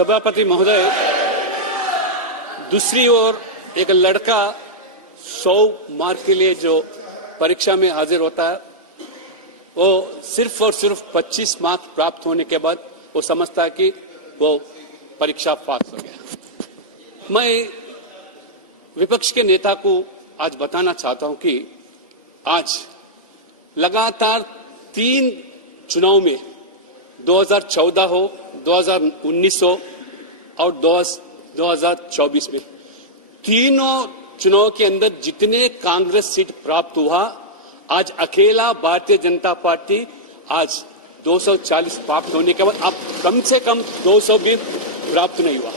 सभापति महोदय, दूसरी ओर एक लड़का 100 मार्क के लिए जो परीक्षा में हाजिर होता है, वो सिर्फ और सिर्फ 25 मार्क प्राप्त होने के बाद वो समझता है कि वो परीक्षा पास हो गया। मैं विपक्ष के नेता को आज बताना चाहता हूं कि आज लगातार 3 चुनाव में 2014 हो, 2019 हो और 2024 में तीनों चुनाव के अंदर जितने कांग्रेस सीट प्राप्त हुआ, आज अकेला भारतीय जनता पार्टी आज 240 प्राप्त होने के बाद अब कम से कम 200 भी प्राप्त नहीं हुआ।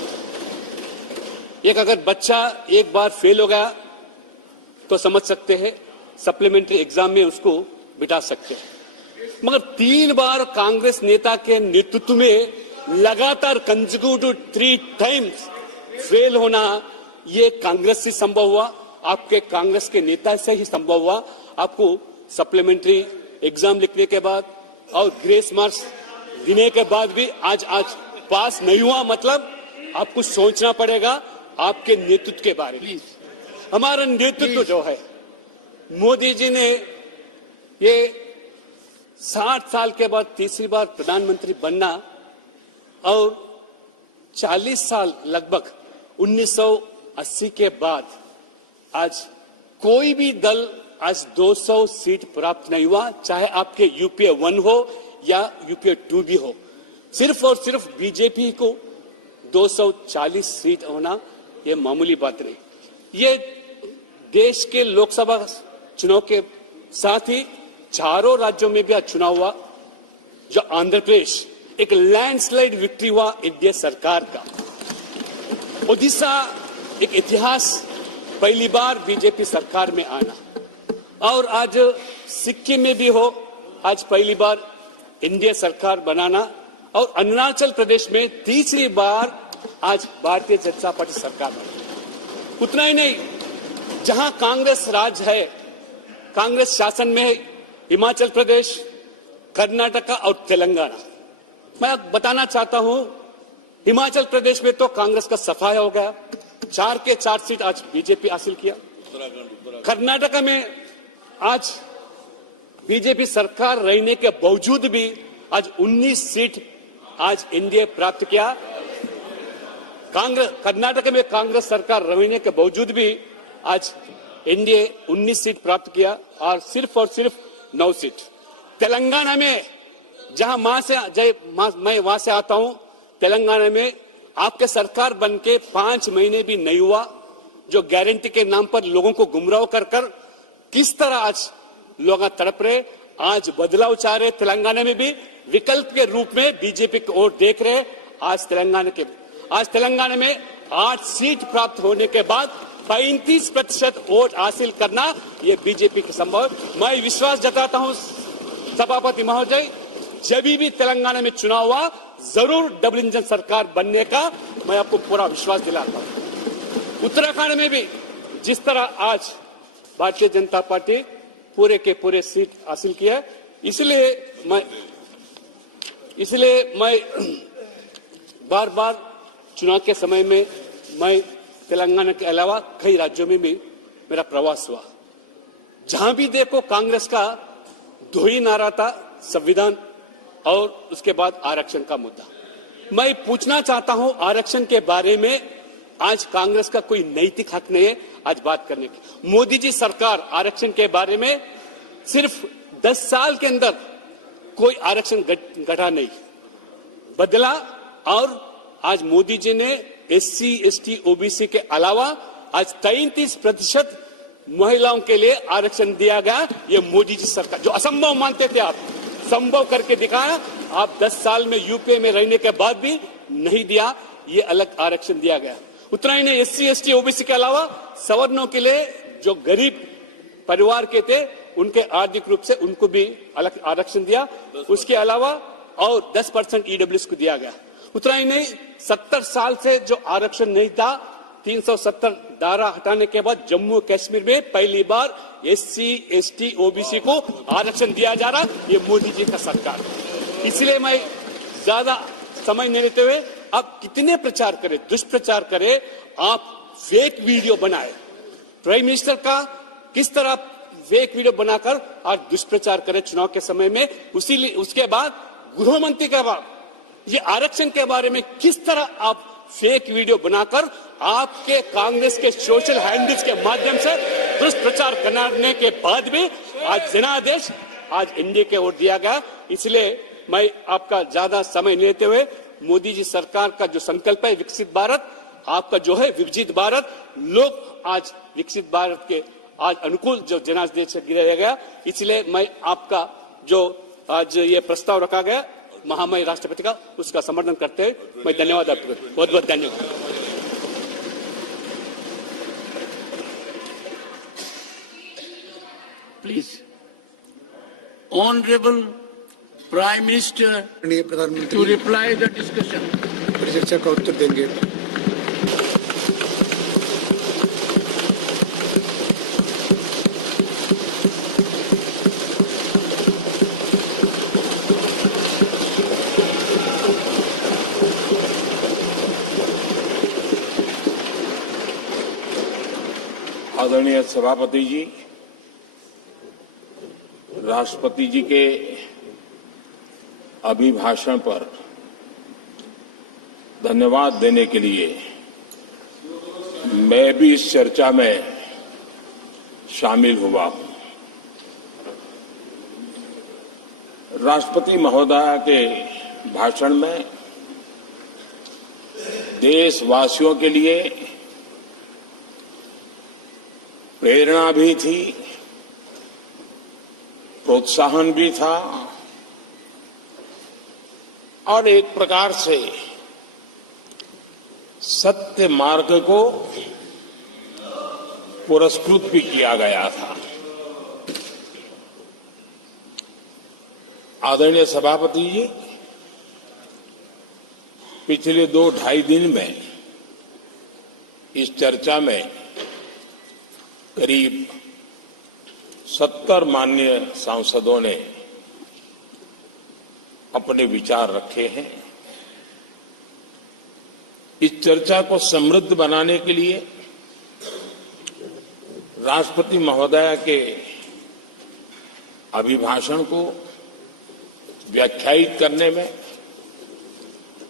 एक अगर बच्चा एक बार फेल हो गया तो समझ सकते हैं सप्लीमेंट्री एग्जाम में उसको बिठा सकते हैं, मगर 3 बार कांग्रेस नेता के नेतृत्व में लगातार कंसेक्यूटिव 3 टाइम्स फेल होना, ये कांग्रेस से संभव हुआ, आपके कांग्रेस के नेता से ही संभव हुआ। आपको सप्लीमेंट्री एग्जाम लिखने के बाद और ग्रेस मार्क्स देने के बाद भी आज पास नहीं हुआ, मतलब आपको सोचना पड़ेगा आपके नेतृत्व के बारे में। हमारा नेतृत्व जो है, मोदी जी ने ये 60 साल के बाद तीसरी बार प्रधानमंत्री बनना और 40 साल लगभग 1980 के बाद आज कोई भी दल आज 200 सीट प्राप्त नहीं हुआ, चाहे आपके यूपीए 1 हो या यूपीए 2 भी हो। सिर्फ और सिर्फ बीजेपी को 240 सीट होना ये मामूली बात नहीं। ये देश के लोकसभा चुनाव के साथ ही चारों राज्यों में भी आज चुनाव हुआ। जो आंध्र प्रदेश एक लैंडस्लाइड विक्ट्री हुआ एनडीए सरकार का। ओडिशा एक इतिहास, पहली बार बीजेपी सरकार में आना, और आज सिक्किम में भी हो, आज पहली बार एनडीए सरकार बनाना, और अरुणाचल प्रदेश में तीसरी बार आज भारतीय जनता पार्टी सरकार बनी। उतना ही नहीं, जहां कांग्रेस राज है, कांग्रेस शासन में है, हिमाचल प्रदेश, कर्नाटका और तेलंगाना। मैं बताना चाहता हूं, हिमाचल प्रदेश में तो कांग्रेस का सफाया हो गया, 4 के 4 सीट आज बीजेपी हासिल किया। कर्नाटका में आज बीजेपी सरकार रहने के बावजूद भी आज 19 सीट आज एनडीए प्राप्त किया। कर्नाटक में कांग्रेस सरकार रहने के बावजूद भी आज एनडीए 19 सीट प्राप्त किया और सिर्फ 9 सीट। तेलंगाना में, जहां मैं वहां से आता हूं, तेलंगाना में आपके सरकार बनके 5 महीने भी नहीं हुआ, जो गारंटी के नाम पर लोगों को गुमराह कर किस तरह आज लोग तड़प रहे, आज बदलाव चाह रहे। तेलंगाना में भी विकल्प के रूप में बीजेपी की ओर देख रहे। आज तेलंगाना में 8 सीट प्राप्त होने के बाद 35% वोट हासिल करना ये बीजेपी की संभव। मैं विश्वास जताता हूं सभापति महोदय, जब भी तेलंगाना में चुनाव हुआ जरूर डबल इंजन सरकार बनने का मैं आपको पूरा विश्वास दिलाता हूं। उत्तराखंड में भी जिस तरह आज भारतीय जनता पार्टी पूरे के पूरे सीट हासिल किया है, इसलिए मैं बार बार चुनाव के समय में मैं तेलंगाना के अलावा कई राज्यों में भी मेरा प्रवास हुआ। जहां भी देखो कांग्रेस का 2 ही नारा था, संविधान और उसके बाद आरक्षण का मुद्दा। मैं पूछना चाहता हूं, आरक्षण के बारे में आज कांग्रेस का कोई नैतिक हक नहीं है आज बात करने की। मोदी जी सरकार आरक्षण के बारे में सिर्फ 10 साल के अंदर कोई आरक्षण घटा नहीं, बदला, और आज मोदी जी ने SC, ST, OBC के अलावा आज 33% महिलाओं के लिए आरक्षण दिया गया। ये मोदी जी सरकार, जो असंभव मानते थे आप, संभव करके दिखाया। आप 10 साल में यूपीए में रहने के बाद भी नहीं दिया, ये अलग आरक्षण दिया गया। उतना ही नहीं, SC, ST, OBC के अलावा सवर्णों के लिए जो गरीब परिवार के थे उनके आर्थिक रूप से उनको भी अलग आरक्षण दिया। उसके अलावा और 10% EWS को दिया गया। उतना ही नहीं, 70 साल से जो आरक्षण नहीं था, 370 धारा हटाने के बाद जम्मू कश्मीर में पहली बार SC, ST, OBC को आरक्षण दिया जा रहा, ये मोदी जी का सरकार। इसलिए मैं ज्यादा समय नहीं लेते हुए आप कितने प्रचार करें, दुष्प्रचार करें, आप फेक वीडियो बनाए। प्राइम मिनिस्टर का किस तरह फेक वीडियो बनाकर आज दुष्प्रचार करे चुनाव के समय में। उसके बाद गृह मंत्री के बाद ये आरक्षण के बारे में किस तरह आप फेक वीडियो बनाकर आपके कांग्रेस के सोशल हैंडल्स के माध्यम से दुष्प्रचार करने के बाद भी आज जनादेश आज एनडीए के ओर दिया गया। इसलिए मैं आपका ज्यादा समय नहीं लेते हुए मोदी जी सरकार का जो संकल्प है विकसित भारत, आपका जो है विभाजित भारत, लोग आज विकसित भारत के आज अनुकूल जो जनादेश दिया गया, इसलिए मैं आपका जो आज ये प्रस्ताव रखा गया महामहिम राष्ट्रपति का, उसका समर्थन करते हुए मैं धन्यवाद आपको बहुत बहुत धन्यवाद। प्लीज ऑनरेबल प्राइम मिनिस्टर प्रधानमंत्री टू रिप्लाई द डिस्कशन। चर्चा का उत्तर देंगे। आदरणीय सभापति जी, राष्ट्रपति जी के अभिभाषण पर धन्यवाद देने के लिए मैं भी इस चर्चा में शामिल हुआ हूं। राष्ट्रपति महोदया के भाषण में देशवासियों के लिए प्रेरणा भी थी, प्रोत्साहन भी था और एक प्रकार से सत्य मार्ग को पुरस्कृत भी किया गया था। आदरणीय सभापति जी, पिछले 2-2.5 दिन में इस चर्चा में करीब 70 माननीय सांसदों ने अपने विचार रखे हैं। इस चर्चा को समृद्ध बनाने के लिए राष्ट्रपति महोदया के अभिभाषण को व्याख्यायित करने में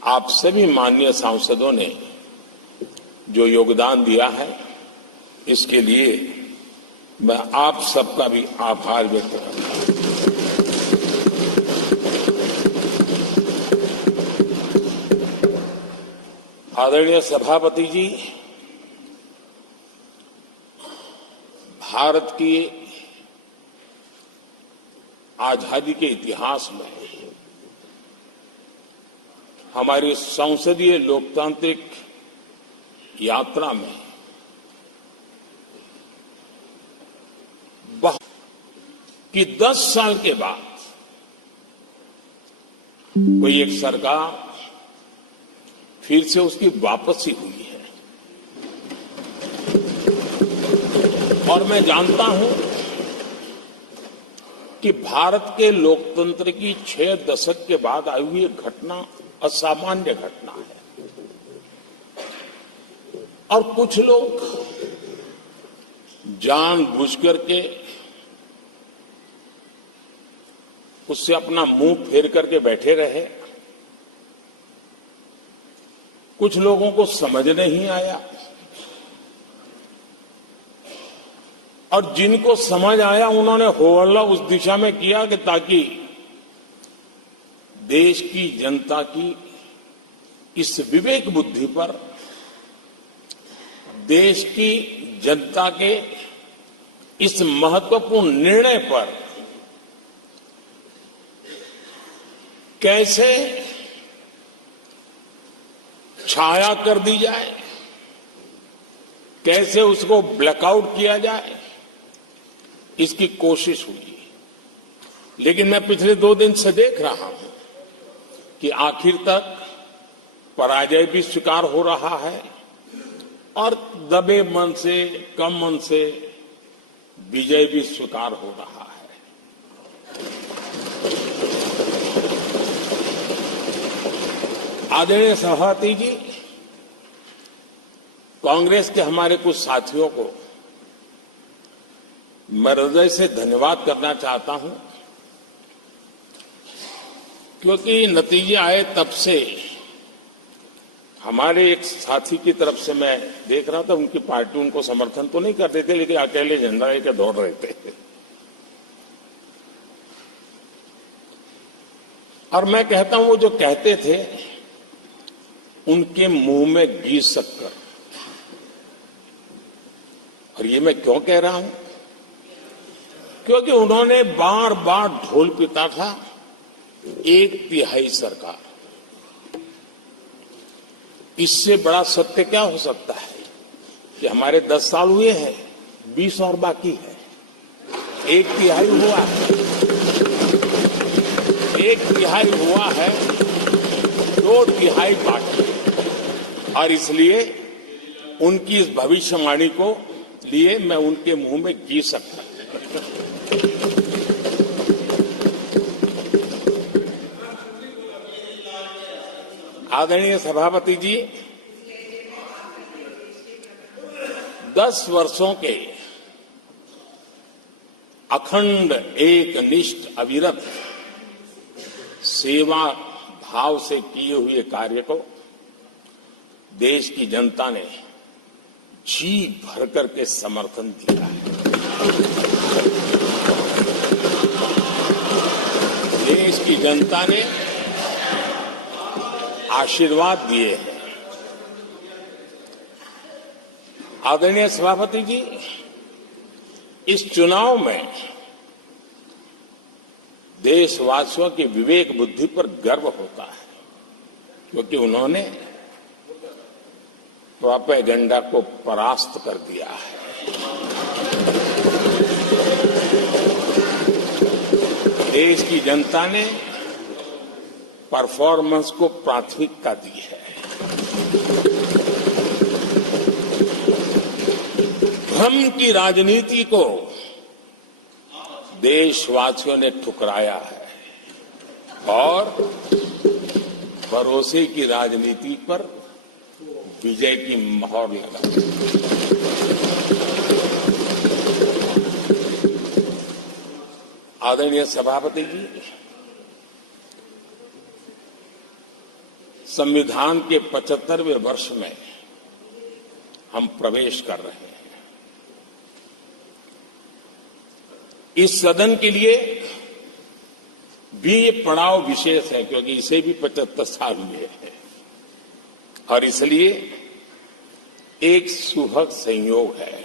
आप सभी माननीय सांसदों ने जो योगदान दिया है, इसके लिए मैं आप सबका भी आभार व्यक्त करता हूं। आदरणीय सभापति जी, भारत की आजादी के इतिहास में हमारी संसदीय लोकतांत्रिक यात्रा में कि 10 साल के बाद कोई एक सरकार फिर से उसकी वापसी हुई है। और मैं जानता हूं कि भारत के लोकतंत्र की 6 दशक के बाद आई हुई घटना असामान्य घटना है और कुछ लोग जानबूझ करके उससे अपना मुंह फेर करके बैठे रहे। कुछ लोगों को समझ नहीं आया और जिनको समझ आया उन्होंने हो हल्ला उस दिशा में किया कि ताकि देश की जनता की इस विवेक बुद्धि पर, देश की जनता के इस महत्वपूर्ण निर्णय पर कैसे छाया कर दी जाए, कैसे उसको ब्लैकआउट किया जाए, इसकी कोशिश हुई। लेकिन मैं पिछले 2 दिन से देख रहा हूं कि आखिर तक पराजय भी स्वीकार हो रहा है और दबे मन से, कम मन से विजय भी स्वीकार हो रहा है। आदरणीय सभापति जी, कांग्रेस के हमारे कुछ साथियों को मैं हृदय से धन्यवाद करना चाहता हूं, क्योंकि नतीजे आए तब से हमारे एक साथी की तरफ से मैं देख रहा था, उनकी पार्टी उनको समर्थन तो नहीं करते थे, लेकिन अकेले झंडा लेकर दौड़ रहे थे। और मैं कहता हूं, वो जो कहते थे उनके मुंह में घी शक्कर। और ये मैं क्यों कह रहा हूं? क्योंकि उन्होंने बार बार ढोल पीटा था 1/3 सरकार। इससे बड़ा सत्य क्या हो सकता है कि हमारे 10 साल हुए हैं, 20 और बाकी है, 1/3 हुआ है, 1/3 हुआ है, 2/3 बाकी है। और इसलिए उनकी इस भविष्यवाणी को लिए मैं उनके मुंह में घी सकता। आदरणीय सभापति जी, 10 वर्षों के अखंड एकनिष्ठ अविरत सेवा भाव से किए हुए कार्य को देश की जनता ने जी भर करके समर्थन दिया है। देश की जनता ने आशीर्वाद दिए हैं। आदरणीय सभापति जी, इस चुनाव में देशवासियों की विवेक बुद्धि पर गर्व होता है, क्योंकि उन्होंने प्रोपेगेंडा को परास्त कर दिया है। देश की जनता ने परफॉर्मेंस को प्राथमिकता दी है। भ्रम की राजनीति को देशवासियों ने ठुकराया है और भरोसे की राजनीति पर विजय की मोहर लगा। आदरणीय सभापति जी, संविधान के 75वें वर्ष में हम प्रवेश कर रहे हैं। इस सदन के लिए भी ये पड़ाव विशेष है, क्योंकि इसे भी 75 साल हुए हैं और इसलिए एक सुभग संयोग है।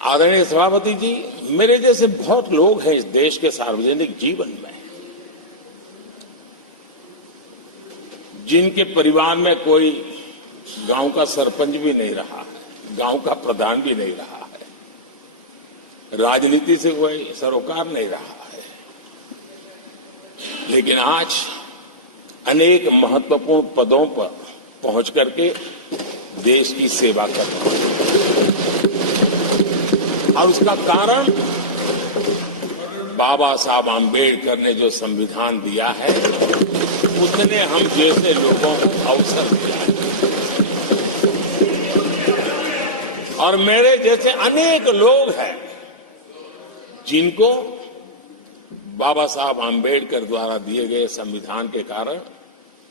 आदरणीय सभापति जी, मेरे जैसे बहुत लोग हैं इस देश के सार्वजनिक जीवन में, जिनके परिवार में कोई गांव का सरपंच भी नहीं रहा है, गांव का प्रधान भी नहीं रहा है, राजनीति से कोई सरोकार नहीं रहा है, लेकिन आज अनेक महत्वपूर्ण पदों पर पहुंच करके देश की सेवा कर रहे हैं। और उसका कारण बाबा साहब आम्बेडकर ने जो संविधान दिया है, उसने हम जैसे लोगों को अवसर दिया है। और मेरे जैसे अनेक लोग हैं जिनको बाबा साहब आम्बेडकर द्वारा दिए गए संविधान के कारण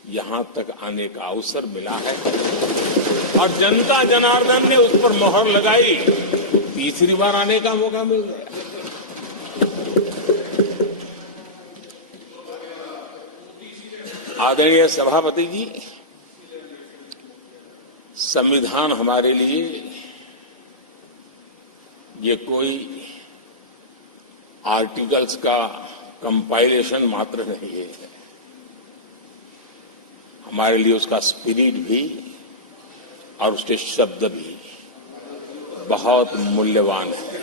यहां तक आने का अवसर मिला है और जनता जनार्दन ने उस पर मोहर लगाई, तीसरी बार आने का मौका मिल गया। आदरणीय सभापति जी, संविधान हमारे लिए ये कोई आर्टिकल्स का कंपाइलेशन मात्र नहीं है, हमारे लिए उसका स्पिरिट भी और उसके शब्द भी बहुत मूल्यवान है।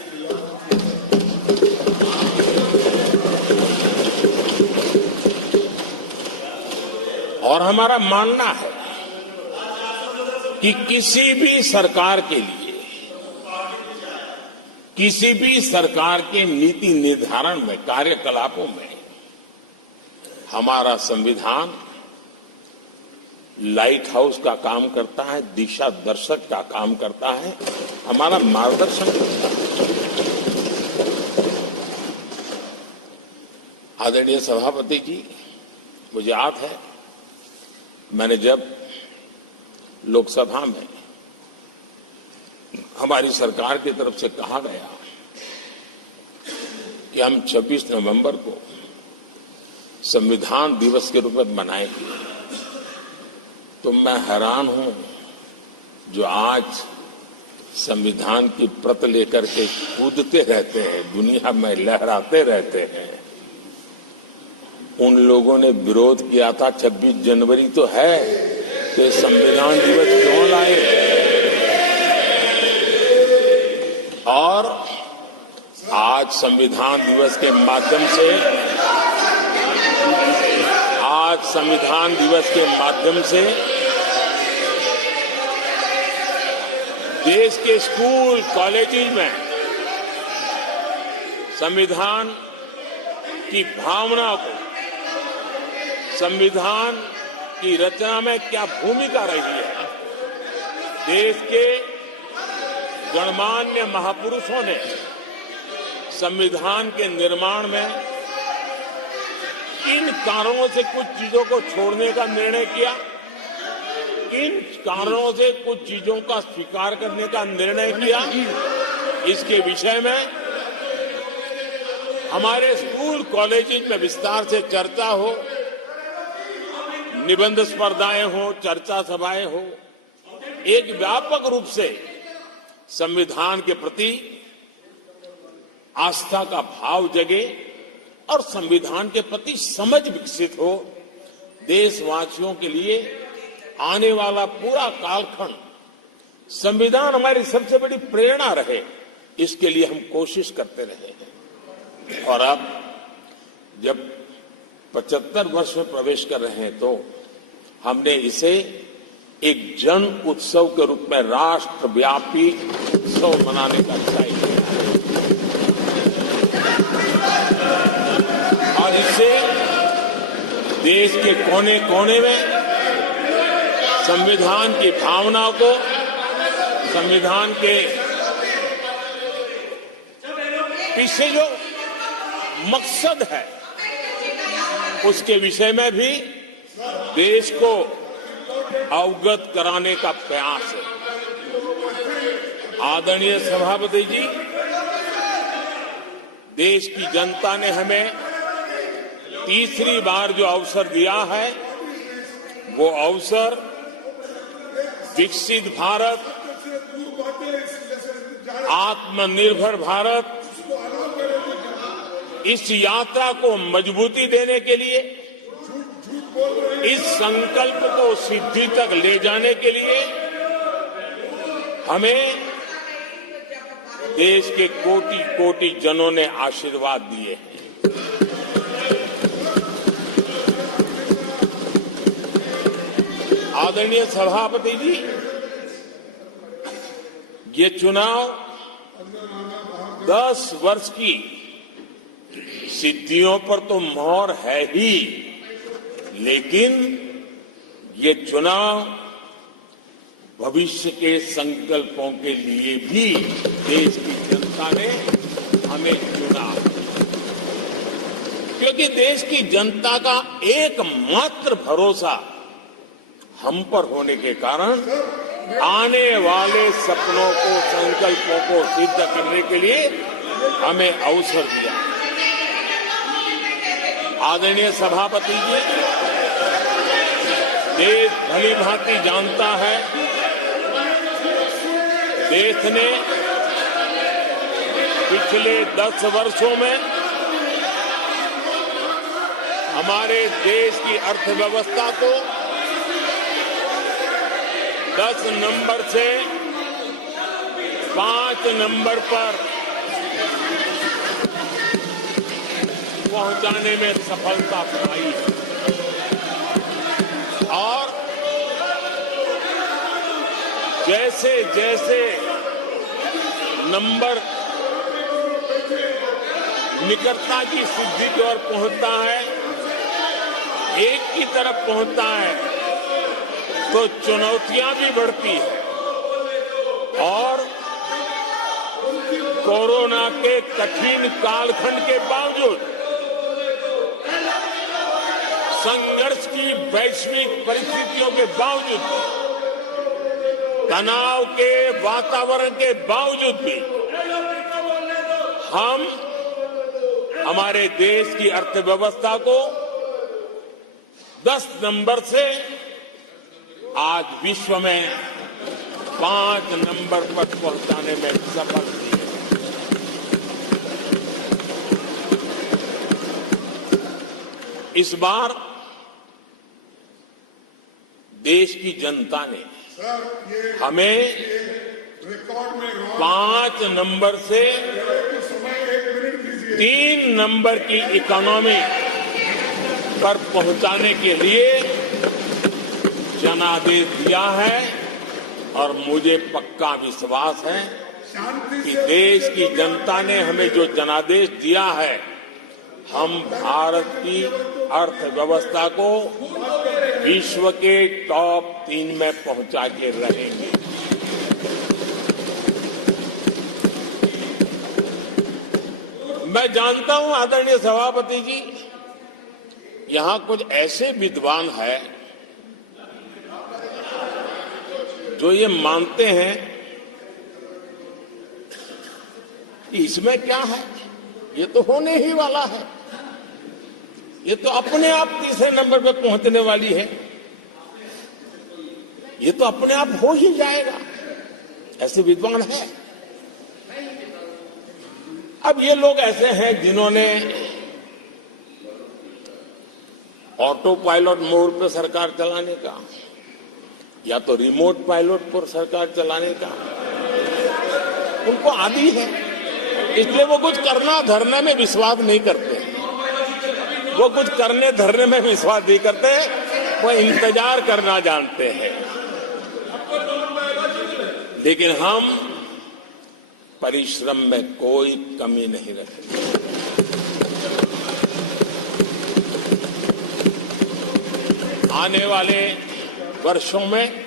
और हमारा मानना है कि किसी भी सरकार के लिए, किसी भी सरकार के नीति निर्धारण में, कार्यकलापों में हमारा संविधान लाइट हाउस का काम करता है, दिशा दर्शक का काम करता है, हमारा मार्गदर्शन करता है। आदरणीय सभापति जी, मुझे याद है मैंने जब लोकसभा में हमारी सरकार की तरफ से कहा गया कि हम 26 नवंबर को संविधान दिवस के रूप में मनाएंगे, तो मैं हैरान हूं जो आज संविधान की प्रत लेकर के कूदते रहते हैं, दुनिया में लहराते रहते हैं, उन लोगों ने विरोध किया था 26 जनवरी तो है, तो संविधान दिवस क्यों लाए? और आज संविधान दिवस के माध्यम से देश के स्कूल कॉलेजेस में संविधान की भावना को, संविधान की रचना में क्या भूमिका रही है, देश के गणमान्य महापुरुषों ने संविधान के निर्माण में किन कारणों से कुछ चीजों को छोड़ने का निर्णय किया, किन कारणों से कुछ चीजों का स्वीकार करने का निर्णय किया, इसके विषय में हमारे स्कूल कॉलेजेस में विस्तार से चर्चा हो, निबंध स्पर्धाएं हो, चर्चा सभाएं हो, एक व्यापक रूप से संविधान के प्रति आस्था का भाव जगे और संविधान के प्रति समझ विकसित हो। देशवासियों के लिए आने वाला पूरा कालखंड संविधान हमारी सबसे बड़ी प्रेरणा रहे, इसके लिए हम कोशिश करते रहे हैं। और अब जब 75 वर्ष में प्रवेश कर रहे हैं तो हमने इसे एक जन उत्सव के रूप में राष्ट्रव्यापी उत्सव मनाने का तय किया और इससे देश के कोने कोने में संविधान की भावना को, संविधान के पीछे जो मकसद है उसके विषय में भी देश को अवगत कराने का प्रयास है। आदरणीय सभापति जी, देश की जनता ने हमें तीसरी बार जो अवसर दिया है, वो अवसर विकसित भारत, आत्मनिर्भर भारत, इस यात्रा को मजबूती देने के लिए, इस संकल्प को सिद्धि तक ले जाने के लिए हमें देश के कोटि कोटि जनों ने आशीर्वाद दिए हैं। आदरणीय सभापति जी, ये चुनाव 10 वर्ष की सिद्धियों पर तो मोहर है ही, लेकिन ये चुनाव भविष्य के संकल्पों के लिए भी देश की जनता ने हमें चुना, क्योंकि देश की जनता का एकमात्र भरोसा हम पर होने के कारण आने वाले सपनों को, संकल्पों को सिद्ध करने के लिए हमें अवसर दिया। आदरणीय सभापति जी, देश भली भांति जानता है, देश ने पिछले 10 वर्षों में हमारे देश की अर्थव्यवस्था को 10 नंबर से 5 नंबर पर पहुंचाने में सफलता पाई और जैसे जैसे नंबर निकटता की सिद्धि की ओर पहुंचता है, एक की तरफ पहुंचता है तो चुनौतियां भी बढ़ती है और कोरोना के कठिन कालखंड के बावजूद संघर्ष की वैश्विक परिस्थितियों के बावजूद तनाव के वातावरण के बावजूद भी हम हमारे देश की अर्थव्यवस्था को 10 नंबर से आज विश्व में 5 नंबर पर पहुंचाने में सफल हुए। इस बार देश की जनता ने हमें 5 नंबर से 3 नंबर की इकोनॉमी पर पहुंचाने के लिए जनादेश दिया है और मुझे पक्का विश्वास है कि देश की जनता ने हमें जो जनादेश दिया है हम भारत की अर्थव्यवस्था को विश्व के टॉप 3 में पहुंचा के रहेंगे। मैं जानता हूं आदरणीय सभापति जी, यहां कुछ ऐसे विद्वान हैं जो ये मानते हैं कि इसमें क्या है, ये तो होने ही वाला है, ये तो अपने आप तीसरे नंबर पे पहुंचने वाली है, ये तो अपने आप हो ही जाएगा, ऐसे विद्वान हैं। अब ये लोग ऐसे हैं जिन्होंने ऑटो पायलट मोड पर सरकार चलाने का या तो रिमोट पायलट पर सरकार चलाने का उनको आदी है, इसलिए वो कुछ करना धरने में विश्वास नहीं करते, वो कुछ करने धरने में विश्वास नहीं करते, वो इंतजार करना जानते हैं। लेकिन हम परिश्रम में कोई कमी नहीं रखेंगे। आने वाले वर्षों में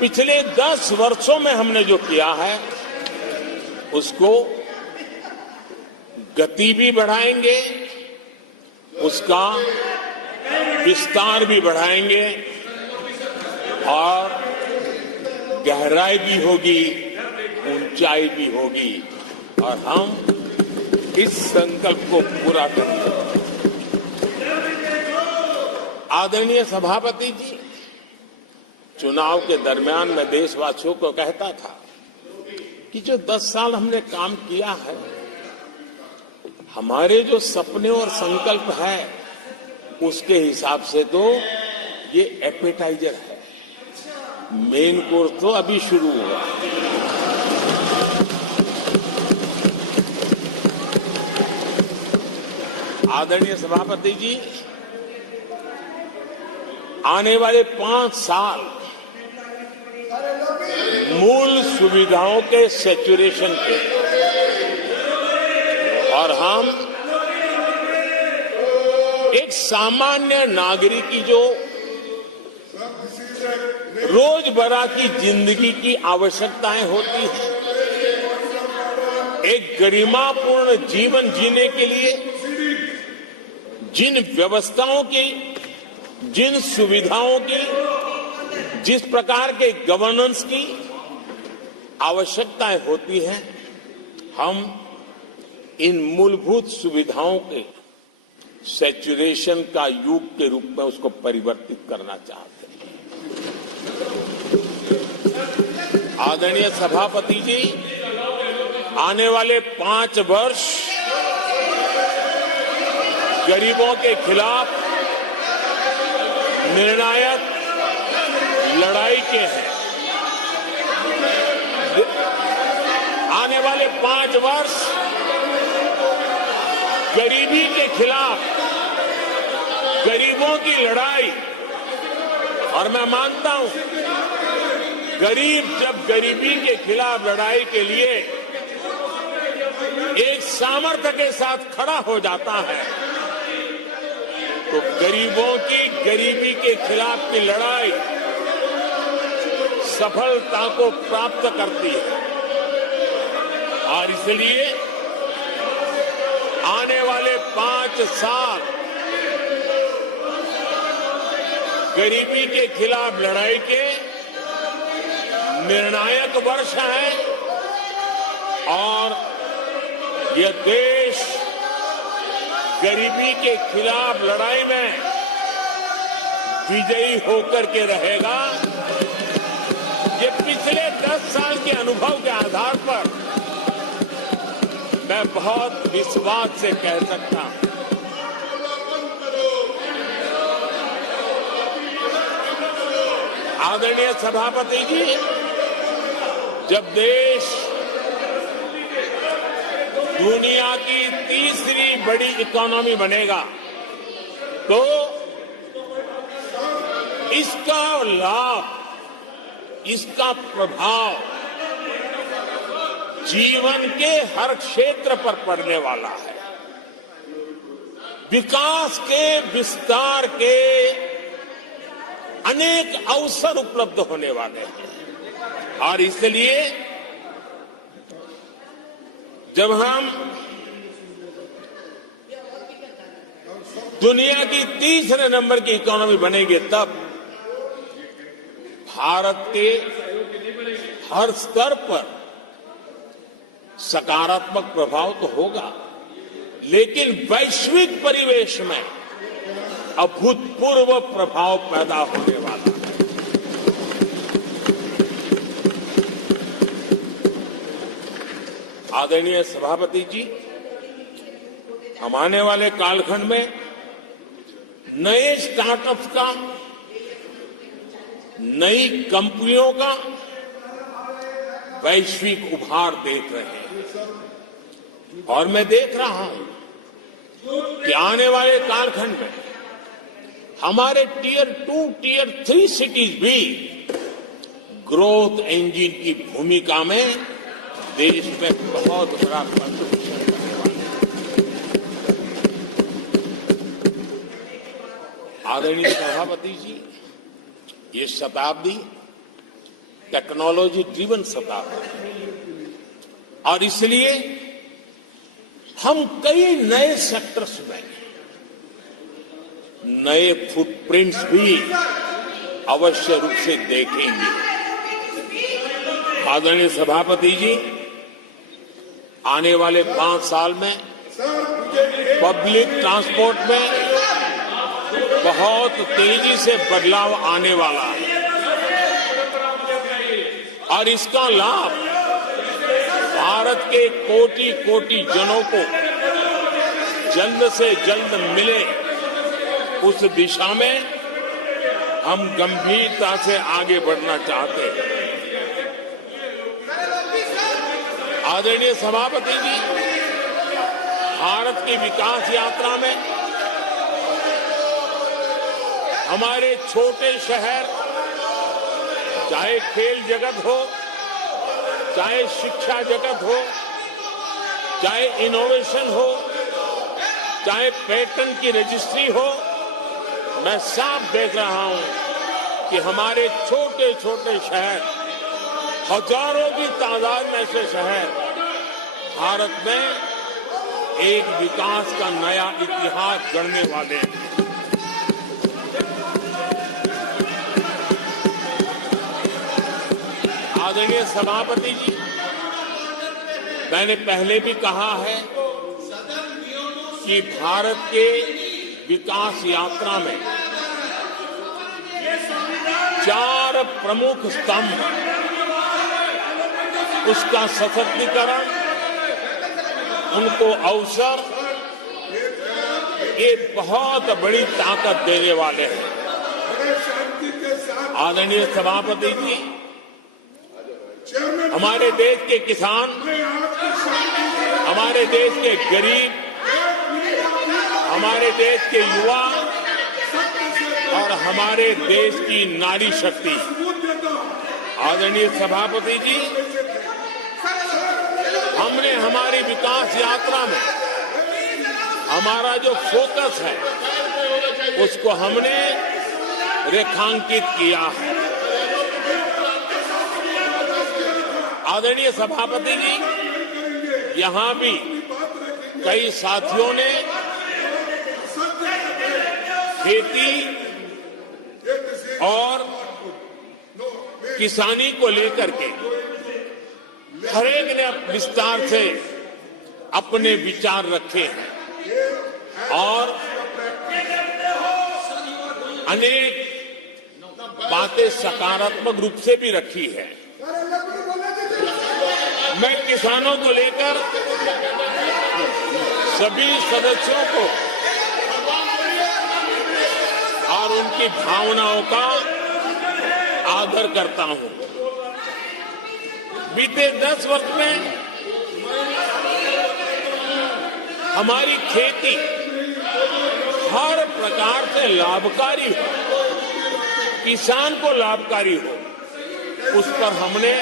पिछले 10 वर्षों में हमने जो किया है उसको गति भी बढ़ाएंगे, उसका विस्तार भी बढ़ाएंगे और गहराई भी होगी, ऊंचाई भी होगी और हम इस संकल्प को पूरा करेंगे। आदरणीय सभापति जी, चुनाव के दरमियान मैं देशवासियों को कहता था कि जो 10 साल हमने काम किया है, हमारे जो सपने और संकल्प है उसके हिसाब से तो ये एपेटाइजर है, मेन कोर्स तो अभी शुरू हुआ। आदरणीय सभापति जी, आने वाले 5 साल मूल सुविधाओं के सैचुरेशन के और हम एक सामान्य नागरिक की जो रोजमर्रा की जिंदगी की आवश्यकताएं होती हैं, एक गरिमापूर्ण जीवन जीने के लिए जिन व्यवस्थाओं की, जिन सुविधाओं की, जिस प्रकार के गवर्नेंस की आवश्यकताएं होती हैं, हम इन मूलभूत सुविधाओं के सैचुरेशन का युग के रूप में उसको परिवर्तित करना चाहते हैं। आदरणीय सभापति जी, आने वाले 5 वर्ष गरीबों के खिलाफ निर्णायक लड़ाई के हैं। आने वाले 5 वर्ष गरीबी के खिलाफ गरीबों की लड़ाई, और मैं मानता हूं गरीब जब गरीबी के खिलाफ लड़ाई के लिए एक सामर्थ्य के साथ खड़ा हो जाता है तो गरीबों की गरीबी के खिलाफ की लड़ाई सफलता को प्राप्त करती है। और इसलिए आने वाले 5 साल गरीबी के खिलाफ लड़ाई के निर्णायक वर्ष है और यह देश गरीबी के खिलाफ लड़ाई में विजयी होकर के रहेगा। ये पिछले 10 साल के अनुभव के आधार पर मैं बहुत विश्वास से कह सकता हूं। आदरणीय सभापति जी, जब देश दुनिया की तीसरी बड़ी इकोनॉमी बनेगा तो इसका लाभ, इसका प्रभाव जीवन के हर क्षेत्र पर पड़ने वाला है। विकास के विस्तार के अनेक अवसर उपलब्ध होने वाले हैं और इसलिए जब हम दुनिया की तीसरे नंबर की इकोनॉमी बनेंगे तब भारत के हर स्तर पर सकारात्मक प्रभाव तो होगा, लेकिन वैश्विक परिवेश में अभूतपूर्व प्रभाव पैदा होने वाला है। आदरणीय सभापति जी, हम आने वाले कालखंड में नए स्टार्टअप्स का, नई कंपनियों का वैश्विक उभार देख रहे हैं और मैं देख रहा हूं कि आने वाले कालखंड में हमारे टियर 2, टियर 3 सिटीज भी ग्रोथ इंजन की भूमिका में देश में बहुत बड़ा कंट्रीब्यूशन करने वाले हैं। आदरणीय सभापति जी, ये शताब्दी टेक्नोलॉजी ड्रिवन शताब्दी है और इसलिए हम कई नए सेक्टर्स में नए फुटप्रिंट्स भी अवश्य रूप से देखेंगे। आदरणीय सभापति जी, आने वाले 5 साल में पब्लिक ट्रांसपोर्ट में बहुत तेजी से बदलाव आने वाला है और इसका लाभ भारत के कोटि कोटि जनों को जल्द से जल्द मिले, उस दिशा में हम गंभीरता से आगे बढ़ना चाहते हैं। आदरणीय सभापति जी, भारत की विकास यात्रा में हमारे छोटे शहर, चाहे खेल जगत हो, चाहे शिक्षा जगत हो, चाहे इनोवेशन हो, चाहे पेटेंट की रजिस्ट्री हो, मैं साफ देख रहा हूं कि हमारे छोटे छोटे शहर, हजारों की तादाद में से शहर भारत में एक विकास का नया इतिहास गढ़ने वाले हैं। आदरणीय सभापति जी, मैंने पहले भी कहा है कि भारत के विकास यात्रा में 4 प्रमुख स्तंभ, उसका सशक्तिकरण, उनको अवसर, ये बहुत बड़ी ताकत देने वाले हैं। आदरणीय सभापति जी, हमारे देश के किसान, हमारे देश के गरीब, हमारे देश के युवा और हमारे देश की नारी शक्ति, आदरणीय सभापति जी, हमने हमारे हमारी विकास यात्रा में हमारा जो फोकस है उसको हमने रेखांकित किया है। आदरणीय सभापति जी, यहां भी कई साथियों ने खेती और किसानी को लेकर के हर एक ने विस्तार से अपने विचार रखे हैं और अनेक बातें सकारात्मक रूप से भी रखी है। मैं किसानों को लेकर सभी सदस्यों को और उनकी भावनाओं का आदर करता हूं। बीते 10 वर्ष में हमारी खेती हर प्रकार से लाभकारी हो, किसान को लाभकारी हो, उस पर हमने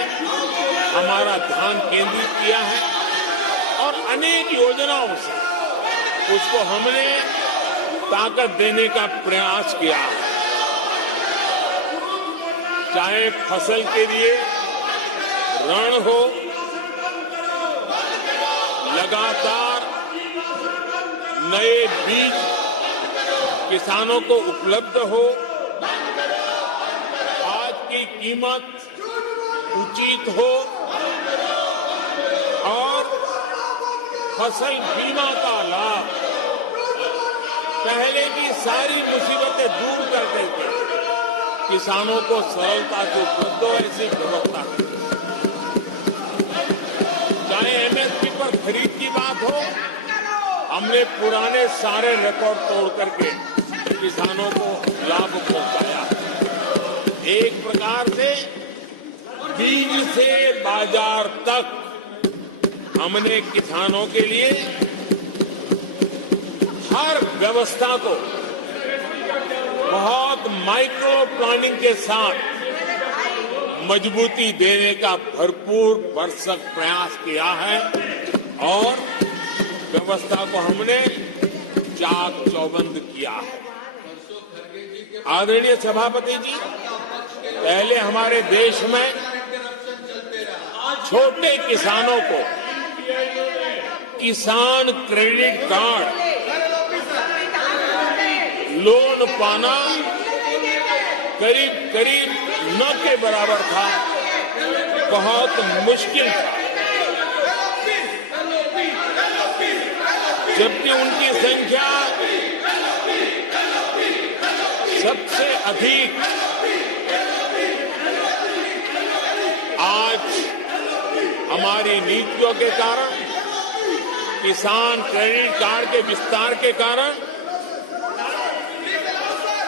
हमारा ध्यान केंद्रित किया है और अनेक योजनाओं से उसको हमने ताकत देने का प्रयास किया है। चाहे फसल के लिए ऋण हो, लगातार नए बीज किसानों को उपलब्ध हो, आज की कीमत उचित हो और फसल बीमा का लाभ पहले की सारी मुसीबतें दूर कर देते किसानों को सरलता से उपलब्ध हो, ऐसी व्यवस्था है। चाहे एमएसपी पर खरीद की बात हो, हमने पुराने सारे रिकॉर्ड तोड़ करके किसानों को लाभ पहुंचाया। एक प्रकार से बीज से बाजार तक हमने किसानों के लिए हर व्यवस्था को बहुत माइक्रो प्लानिंग के साथ मजबूती देने का भरपूर भरसक प्रयास किया है और व्यवस्था को हमने चाक चौबंद किया है। आदरणीय सभापति जी, पहले हमारे देश में छोटे किसानों को किसान क्रेडिट कार्ड लोन पाना करीब करीब न के बराबर था, बहुत मुश्किल था, जबकि उनकी संख्या सबसे अधिक आज हमारी नीतियों के कारण, किसान क्रेडिट कार्ड के विस्तार के कारण,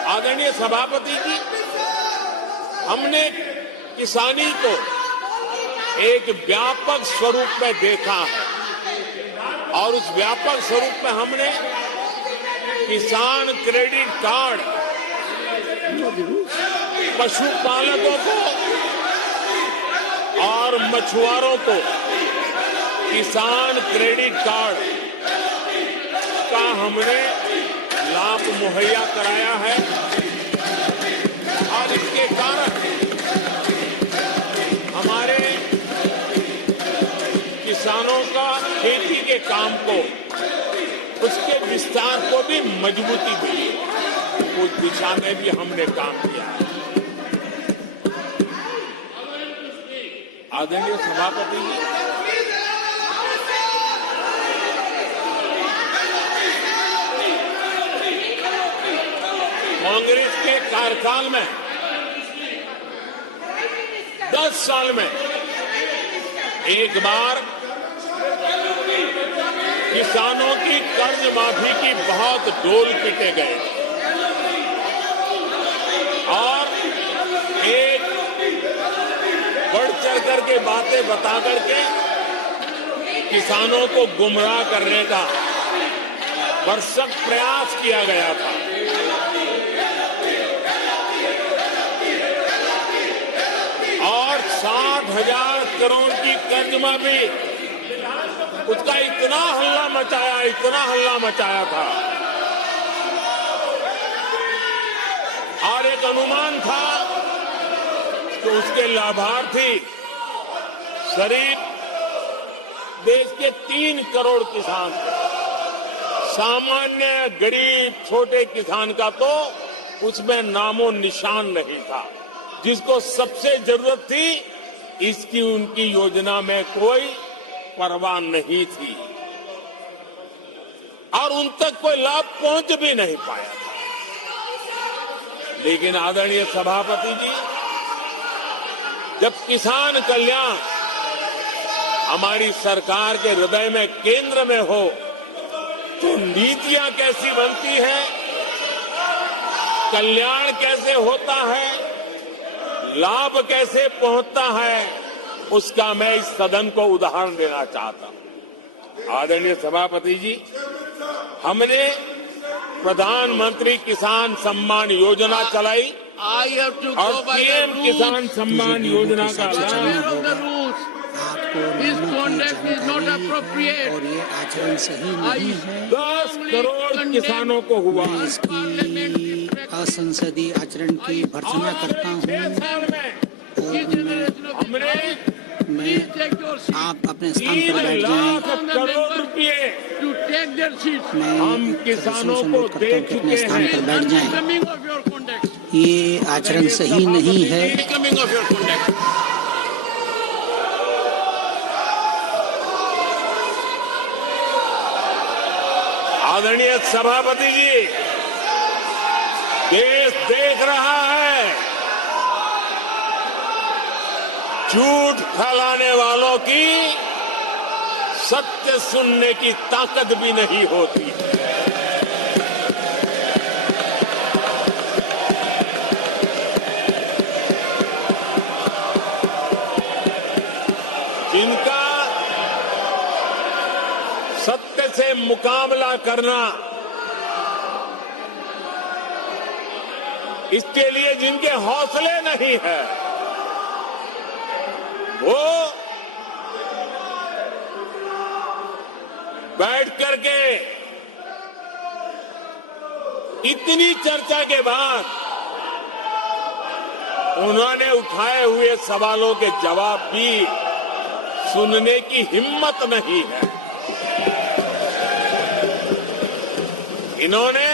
आदरणीय सभापति जी, हमने किसानी को एक व्यापक स्वरूप में देखा है और उस व्यापक स्वरूप में हमने किसान क्रेडिट कार्ड पशुपालकों को और मछुआरों को किसान क्रेडिट कार्ड का हमने लाभ मुहैया कराया है और इसके कारण हमारे किसानों का खेती के काम को, उसके विस्तार को भी मजबूती मिली। उस दिशा में भी हमने काम किया है। आदरणीय सभापति जी, कांग्रेस के कार्यकाल में 10 साल में एक बार किसानों की कर्ज माफी की बहुत डोल पीटे गए और एक बढ़ चढ़ करके बातें बता करके किसानों को गुमराह करने का भरसक प्रयास किया गया था। और 60,000 करोड़ की कर्ज माफी उसका इतना हल्ला मचाया था और एक अनुमान था कि उसके लाभार्थी करीब देश के 3 करोड़ किसान थे। सामान्य गरीब छोटे किसान का तो उसमें नामो निशान नहीं था। जिसको सबसे जरूरत थी इसकी उनकी योजना में कोई परवाह नहीं थी और उन तक कोई लाभ पहुंच भी नहीं पाया था। लेकिन आदरणीय सभापति जी, जब किसान कल्याण हमारी सरकार के हृदय में केंद्र में हो तो नीतियां कैसी बनती है, कल्याण कैसे होता है, लाभ कैसे पहुंचता है, उसका मैं इस सदन को उदाहरण देना चाहता हूं। आदरणीय सभापति जी, हमने प्रधानमंत्री किसान सम्मान योजना चलाई I have to और go by the PM rules. किसान सम्मान योजना का You are लाभ aware of the rules. आपको His नियमों की conduct is not जानकारी appropriate. है और ये आचरण सही नहीं है। 10 करोड़ किसानों को हुआ। मैं इसकी असंसदीय आचरण की भर्त्सना करता हूँ और मैं आप अपने स्थान 3 पर बैठ लाख जाएं। करोड़ रुपए to take their seats. मैं हम किसानों सदस्यों से को अनुरोध करता हूं दे कि अपने चुके स्थान पर हैं। बैठ जाएं। Becoming of your conduct. ये आचरण सही नहीं है। Becoming of your conduct. आदरणीय सभापति जी, देश देख रहा है, झूठ फैलाने वालों की सत्य सुनने की ताकत भी नहीं होती। जिनका सत्य से मुकाबला करना, इसके लिए जिनके हौसले नहीं है, वो बैठ करके इतनी चर्चा के बाद उन्होंने उठाए हुए सवालों के जवाब भी सुनने की हिम्मत नहीं है। इन्होंने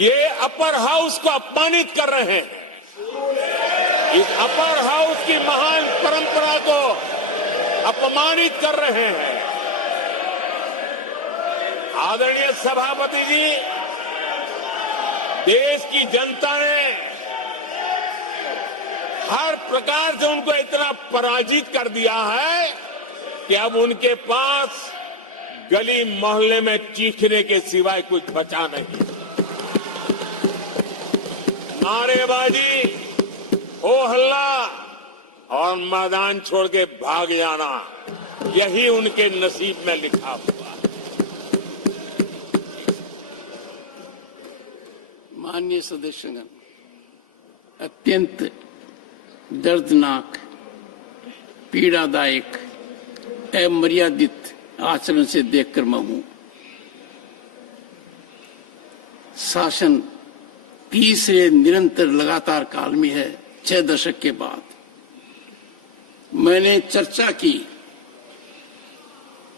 ये अपर हाउस को अपमानित कर रहे हैं। इस अपर हाउस की महान परंपरा को अपमानित कर रहे हैं। आदरणीय सभापति जी, देश की जनता ने हर प्रकार से उनको इतना पराजित कर दिया है कि अब उनके पास गली मोहल्ले में चीखने के सिवाय कुछ बचा नहीं। नारेबाजी, हो हल्ला और मैदान छोड़ के भाग जाना, यही उनके नसीब में लिखा हुआ है। माननीय सदस्यगण, अत्यंत दर्दनाक, पीड़ादायक, अमर्यादित आचरण से देखकर मैं हूं। शासन तीसरे निरंतर लगातार काल में है। 6 दशक के बाद मैंने चर्चा की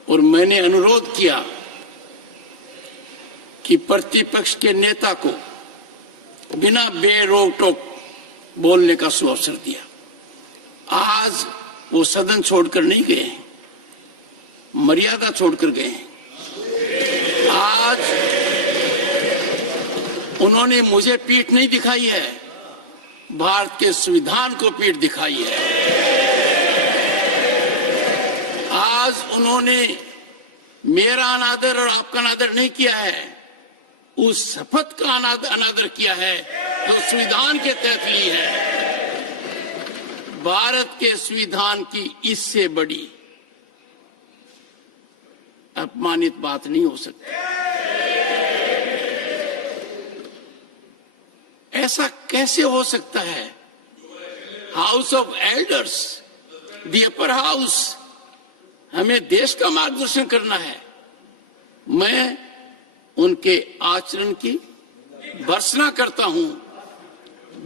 और मैंने अनुरोध किया कि प्रतिपक्ष के नेता को बिना बेरोक टोक बोलने का सुअवसर दिया। आज वो सदन छोड़कर नहीं गए, मर्यादा छोड़कर गए। आज उन्होंने मुझे पीठ नहीं दिखाई है, भारत के संविधान को पीठ दिखाई है। आज उन्होंने मेरा अनादर और आपका अनादर नहीं किया है, उस शपथ का अनादर किया है जो संविधान के तहत ली है। भारत के संविधान की इससे बड़ी अपमानित बात नहीं हो सकती। ऐसा कैसे हो सकता है? House of elders the upper house हमें देश का मार्गदर्शन करना है, मैं उनके आचरण की भर्त्सना करता हूं।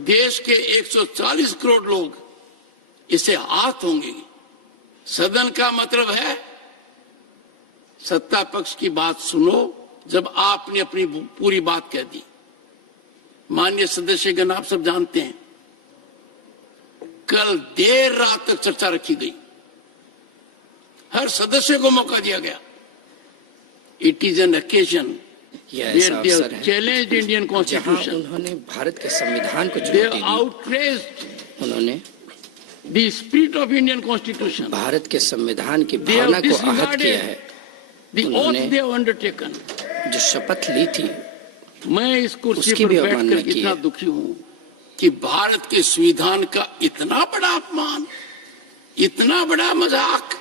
देश के 140 करोड़ लोग इसे हाथ होंगे। सदन का मतलब है सत्ता पक्ष की बात सुनो जब आपने अपनी पूरी बात कह दी। माननीय सदस्यगण, आप सब जानते हैं कल देर रात तक चर्चा रखी गई, हर सदस्य को मौका दिया गया। It is an occasion challenge Indian constitution. उन्होंने भारत के संविधान को दे चुनौती दी। आउटरेज्ड उन्होंने the spirit of Indian constitution. Bharat के संविधान की भावना को आहत किया है। The oath उन्होंने they have undertaken. जो शपथ ली थी मैं इस कुर्सी उसकी पर भी बैठकर अवमानना की इतना है। दुखी हूं कि भारत के संविधान का इतना बड़ा अपमान, इतना बड़ा मजाक।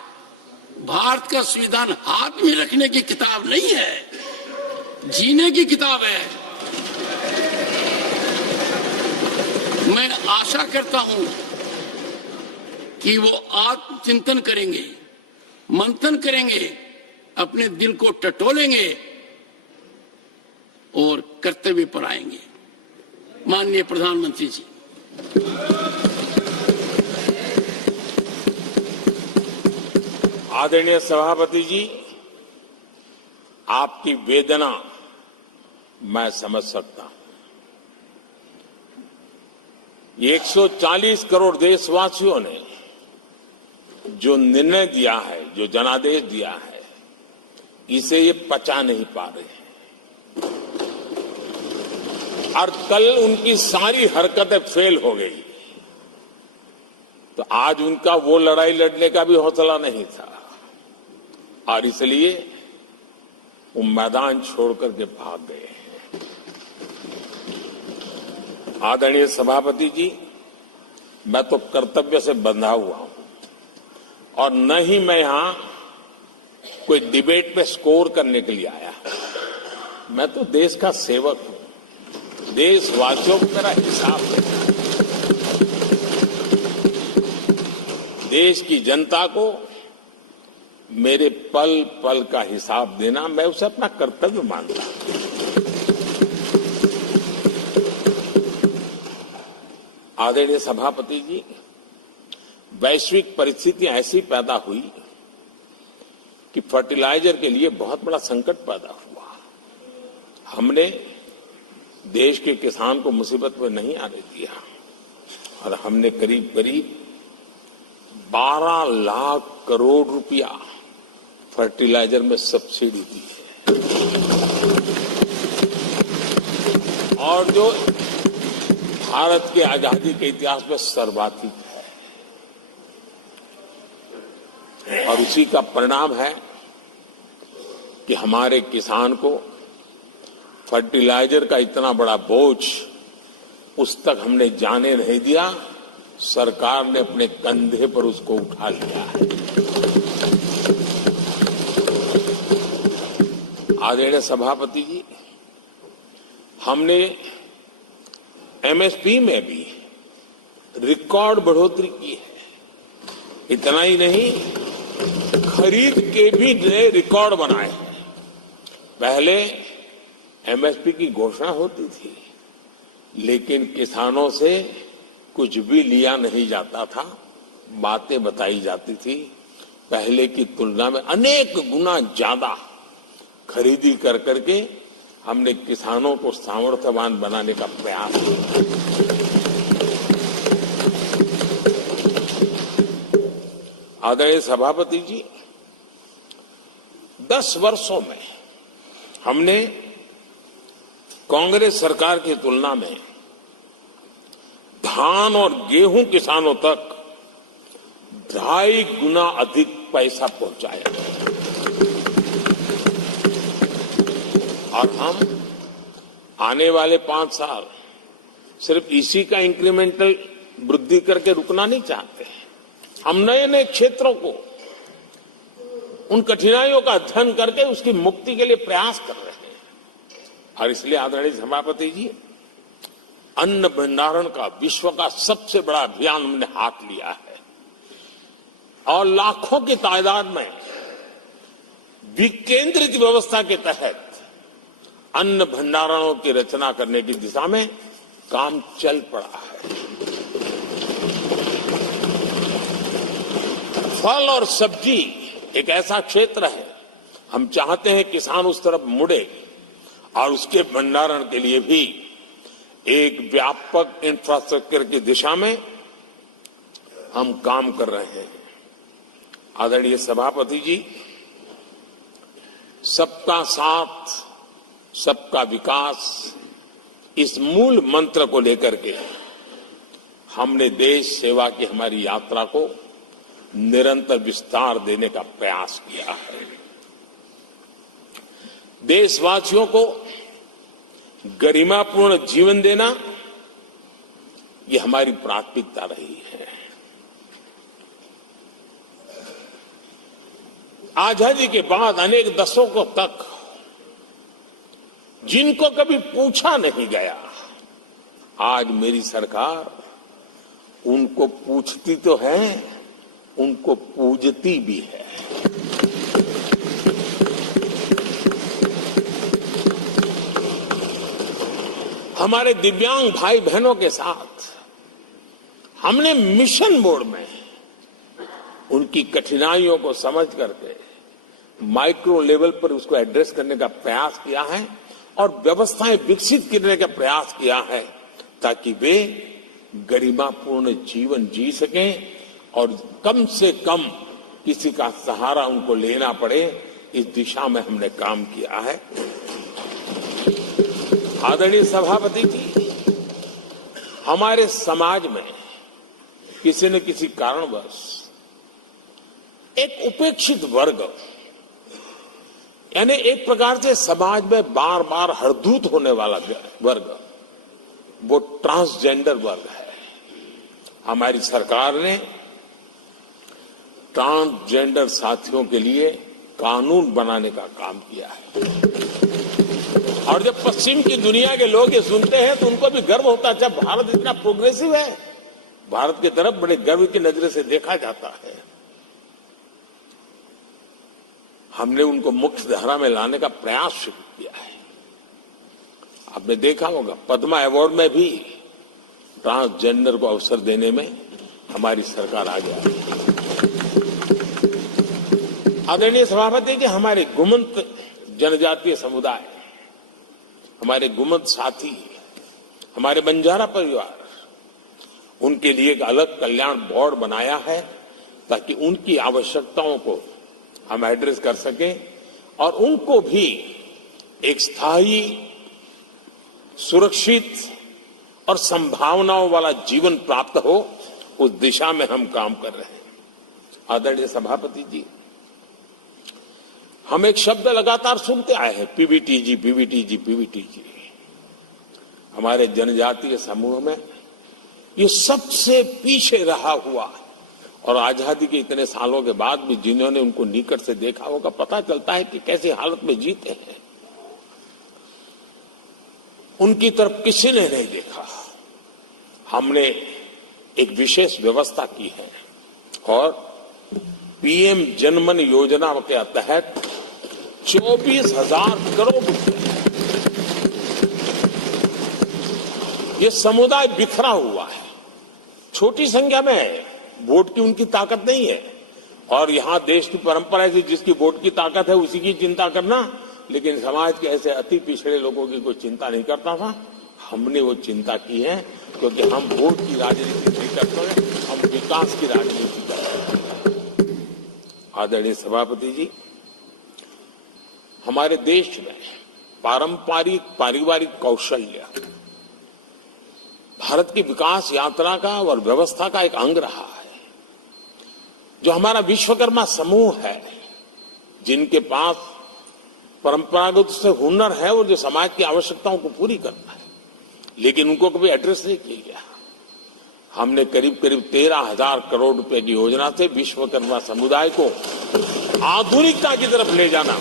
भारत का संविधान हाथ में रखने की किताब नहीं है, जीने की किताब है। मैं आशा करता हूं कि वो आत्मचिंतन करेंगे, मंथन करेंगे, अपने दिल को टटोलेंगे और कर्तव्य पर आएंगे। माननीय प्रधानमंत्री जी, आदरणीय सभापति जी, आपकी वेदना मैं समझ सकता हूं। 140 करोड़ देशवासियों ने जो निर्णय दिया है, जो जनादेश दिया है, इसे ये पचा नहीं पा रहे हैं और कल उनकी सारी हरकतें फेल हो गई, तो आज उनका वो लड़ाई लड़ने का भी हौसला नहीं था और इसलिए वो मैदान छोड़ करके भाग गए। आदरणीय सभापति जी, मैं तो कर्तव्य से बंधा हुआ हूं और न ही मैं यहां कोई डिबेट पे स्कोर करने के लिए आया। मैं तो देश का सेवक हूं, देशवासियों को मेरा हिसाब देना है। देश की जनता को मेरे पल पल का हिसाब देना, मैं उसे अपना कर्तव्य मानता हूं। आदरणीय सभापति जी, वैश्विक परिस्थितियां ऐसी पैदा हुई कि फर्टिलाइजर के लिए बहुत बड़ा संकट पैदा हुआ। हमने देश के किसान को मुसीबत में नहीं आने दिया और हमने करीब करीब 12 लाख करोड़ रुपया फर्टिलाइजर में सब्सिडी दी है और जो भारत के आजादी के इतिहास में सर्वाधिक है। और उसी का परिणाम है कि हमारे किसान को फर्टिलाइजर का इतना बड़ा बोझ उस तक हमने जाने नहीं दिया, सरकार ने अपने कंधे पर उसको उठा लिया है। आदरणीय सभापति जी, हमने एमएसपी में भी रिकॉर्ड बढ़ोतरी की है। इतना ही नहीं, खरीद के भी नए रिकॉर्ड बनाए हैं। पहले एमएसपी की घोषणा होती थी, लेकिन किसानों से कुछ भी लिया नहीं जाता था, बातें बताई जाती थी। पहले की तुलना में अनेक गुना ज्यादा खरीदी कर करके हमने किसानों को सामर्थ्यवान बनाने का प्रयास किया। आदरणीय सभापति जी, 10 वर्षों में हमने कांग्रेस सरकार की तुलना में धान और गेहूं किसानों तक 2.5 गुना अधिक पैसा पहुंचाया और हम आने वाले 5 साल सिर्फ इसी का इंक्रीमेंटल वृद्धि करके रुकना नहीं चाहते। हम नए नए क्षेत्रों को, उन कठिनाइयों का अध्ययन करके उसकी मुक्ति के लिए प्रयास कर रहे हैं। और इसलिए आदरणीय सभापति जी, अन्न भंडारण का विश्व का सबसे बड़ा अभियान हमने हाथ लिया है। और लाखों की तादाद में विकेंद्रित व्यवस्था के तहत अन्न भंडारणों की रचना करने की दिशा में काम चल पड़ा है। फल और सब्जी एक ऐसा क्षेत्र है, हम चाहते हैं किसान उस तरफ मुड़े और उसके भंडारण के लिए भी एक व्यापक इंफ्रास्ट्रक्चर की दिशा में हम काम कर रहे हैं। आदरणीय सभापति जी, सबका साथ सबका विकास इस मूल मंत्र को लेकर के हमने देश सेवा की हमारी यात्रा को निरंतर विस्तार देने का प्रयास किया है। देशवासियों को गरिमापूर्ण जीवन देना ये हमारी प्राथमिकता रही है। आजादी के बाद अनेक दशकों तक जिनको कभी पूछा नहीं गया, आज मेरी सरकार उनको पूछती तो है, उनको पूजती भी है। हमारे दिव्यांग भाई बहनों के साथ हमने मिशन मोड में उनकी कठिनाइयों को समझ करके माइक्रो लेवल पर उसको एड्रेस करने का प्रयास किया है और व्यवस्थाएं विकसित करने का प्रयास किया है ताकि वे गरिमापूर्ण जीवन जी सकें और कम से कम किसी का सहारा उनको लेना पड़े, इस दिशा में हमने काम किया है। आदरणीय सभापति जी, हमारे समाज में किसी न किसी कारणवश एक उपेक्षित वर्ग, यानी एक प्रकार से समाज में बार बार हरदूत होने वाला वर्ग, वो ट्रांसजेंडर वर्ग है। हमारी सरकार ने ट्रांसजेंडर साथियों के लिए कानून बनाने का काम किया है और जब पश्चिम की दुनिया के लोग ये सुनते हैं तो उनको भी गर्व होता है, जब भारत इतना प्रोग्रेसिव है, भारत की तरफ बड़े गर्व की नजर से देखा जाता है। हमने उनको मुख्य धारा में लाने का प्रयास शुरू किया है। आपने देखा होगा पद्मा अवार्ड में भी ट्रांसजेंडर को अवसर देने में हमारी सरकार आगे आई है। आदरणीय सभापति जी, हमारे गुमंत जनजातीय समुदाय, हमारे गुमंत साथी, हमारे बंजारा परिवार, उनके लिए एक अलग कल्याण बोर्ड बनाया है ताकि उनकी आवश्यकताओं को हम एड्रेस कर सकें और उनको भी एक स्थायी, सुरक्षित और संभावनाओं वाला जीवन प्राप्त हो, उस दिशा में हम काम कर रहे हैं। आदरणीय सभापति जी, हम एक शब्द लगातार सुनते आए हैं, पीबीटीजी, पीबीटीजी, पीबीटीजी। हमारे जनजातीय समूह में ये सबसे पीछे रहा हुआ और आजादी के इतने सालों के बाद भी जिन्होंने उनको निकट से देखा होगा, पता चलता है कि कैसी हालत में जीते हैं। उनकी तरफ किसी ने नहीं देखा। हमने एक विशेष व्यवस्था की है और पीएम जनमन योजना के तहत 24,000 करोड़ रुपए, ये समुदाय बिखरा हुआ है, छोटी संख्या में है, वोट की उनकी ताकत नहीं है और यहां देश की परंपरा है जिसकी वोट की ताकत है उसी की चिंता करना, लेकिन समाज के ऐसे अति पिछड़े लोगों की कोई चिंता नहीं करता था। हमने वो चिंता की है क्योंकि हम वोट की राजनीति नहीं करते, हम विकास की राजनीति करते हैं। आदरणीय सभापति जी, हमारे देश में पारंपरिक पारिवारिक कौशल्य भारत की विकास यात्रा का और व्यवस्था का एक अंग रहा है। जो हमारा विश्वकर्मा समूह है, जिनके पास परंपरागत से हुनर है और जो समाज की आवश्यकताओं को पूरी करता है, लेकिन उनको कभी एड्रेस नहीं किया गया। हमने करीब करीब 13,000 करोड़ रुपए की योजना से विश्वकर्मा समुदाय को आधुनिकता की तरफ ले जाना,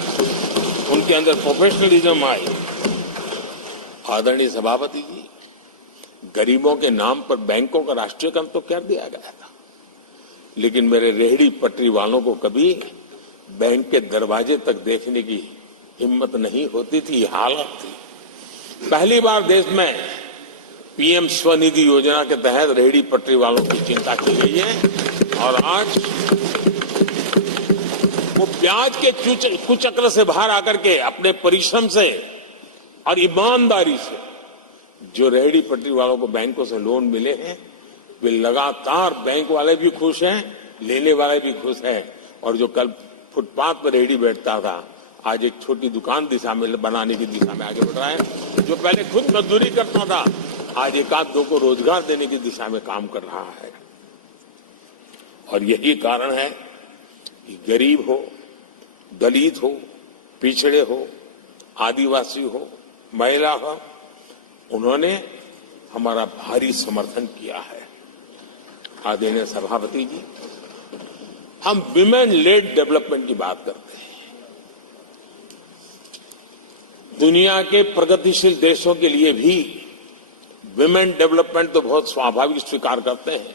उनके अंदर प्रोफेशनलिज्म आए। आदरणीय सभापति जी, गरीबों के नाम पर बैंकों का राष्ट्रीयकरण तो कर दिया गया था, लेकिन मेरे रेहड़ी पटरी वालों को कभी बैंक के दरवाजे तक देखने की हिम्मत नहीं होती थी, हालत थी। पहली बार देश में पीएम स्वनिधि योजना के तहत रेहड़ी पटरी वालों की चिंता की गई है और आज वो ब्याज के कुचक्र से बाहर आकर के अपने परिश्रम से और ईमानदारी से जो रेहड़ी पटरी वालों को बैंकों से लोन मिले हैं, वे लगातार बैंक वाले भी खुश हैं, लेने वाले भी खुश हैं। और जो कल फुटपाथ पर रेहड़ी बैठता था, आज एक छोटी दुकान दिशा में बनाने की दिशा में आगे बढ़ रहा है। जो पहले खुद मजदूरी करता था, आज एक आध दो को रोजगार देने की दिशा में काम कर रहा है। और यही कारण है कि गरीब हो, दलित हो, पिछड़े हो, आदिवासी हो, महिला हो, उन्होंने हमारा भारी समर्थन किया है। आदरणीय सभापति जी, हम विमेन लेड डेवलपमेंट की बात करते हैं। दुनिया के प्रगतिशील देशों के लिए भी विमेन डेवलपमेंट तो बहुत स्वाभाविक स्वीकार करते हैं,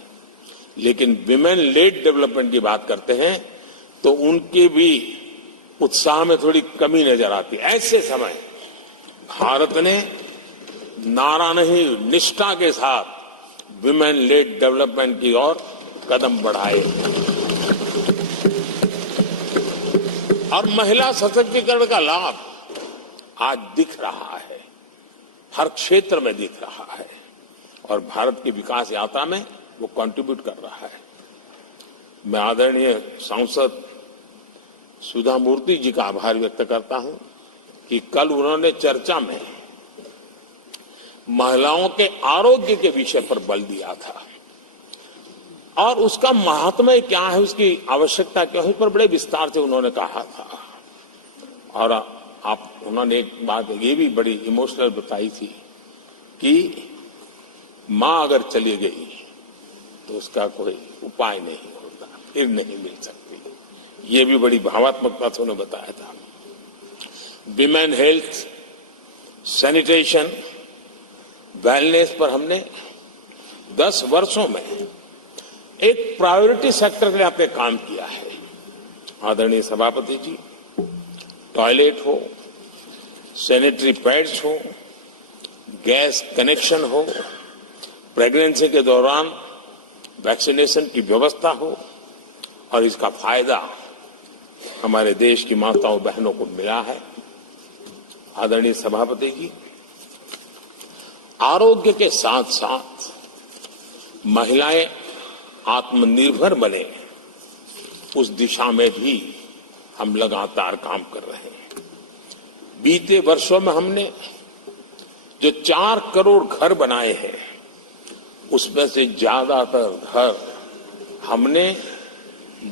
लेकिन विमेन लेड डेवलपमेंट की बात करते हैं तो उनके भी उत्साह में थोड़ी कमी नजर आती है। ऐसे समय भारत ने नारा नहीं, निष्ठा के साथ विमेन लेड डेवलपमेंट की ओर कदम बढ़ाए और महिला सशक्तिकरण का लाभ आज दिख रहा है, हर क्षेत्र में दिख रहा है और भारत की विकास यात्रा में वो कंट्रीब्यूट कर रहा है। मैं आदरणीय सांसद सुधा मूर्ति जी का आभार व्यक्त करता हूं कि कल उन्होंने चर्चा में महिलाओं के आरोग्य के विषय पर बल दिया था और उसका महात्म्य क्या है, उसकी आवश्यकता क्या है, उस पर बड़े विस्तार से उन्होंने कहा था। और उन्होंने एक बात ये भी बड़ी इमोशनल बताई थी कि मां अगर चली गई तो उसका कोई उपाय नहीं होता, फिर नहीं मिल सकती। ये भी बड़ी भावात्मक बात उन्होंने बताया था। विमेन हेल्थ, सैनिटेशन, वेलनेस पर हमने 10 वर्षों में एक प्रायोरिटी सेक्टर के लिए आपने काम किया है। आदरणीय सभापति जी, टॉयलेट हो, सैनिटरी पैड्स हो, गैस कनेक्शन हो, प्रेगनेंसी के दौरान वैक्सीनेशन की व्यवस्था हो और इसका फायदा हमारे देश की माताओं बहनों को मिला है। आदरणीय सभापति जी, आरोग्य के साथ साथ महिलाएं आत्मनिर्भर बने, उस दिशा में भी हम लगातार काम कर रहे हैं। बीते वर्षों में हमने जो 4 करोड़ घर बनाए हैं, उसमें से ज्यादातर घर हमने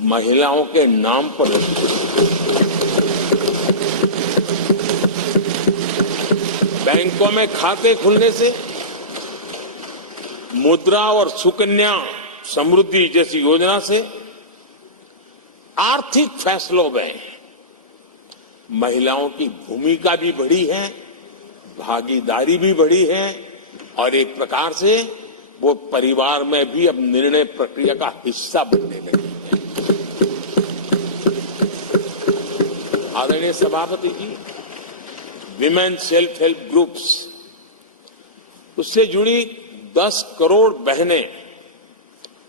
महिलाओं के नाम पर बैंकों में खाते खुलने से, मुद्रा और सुकन्या समृद्धि जैसी योजना से आर्थिक फैसलों में महिलाओं की भूमिका भी बढ़ी है, भागीदारी भी बढ़ी है और एक प्रकार से वो परिवार में भी अब निर्णय प्रक्रिया का हिस्सा बनने लगी है। आदरणीय सभापति जी, विमेन सेल्फ हेल्प ग्रुप्स, उससे जुड़ी 10 करोड़ बहनें,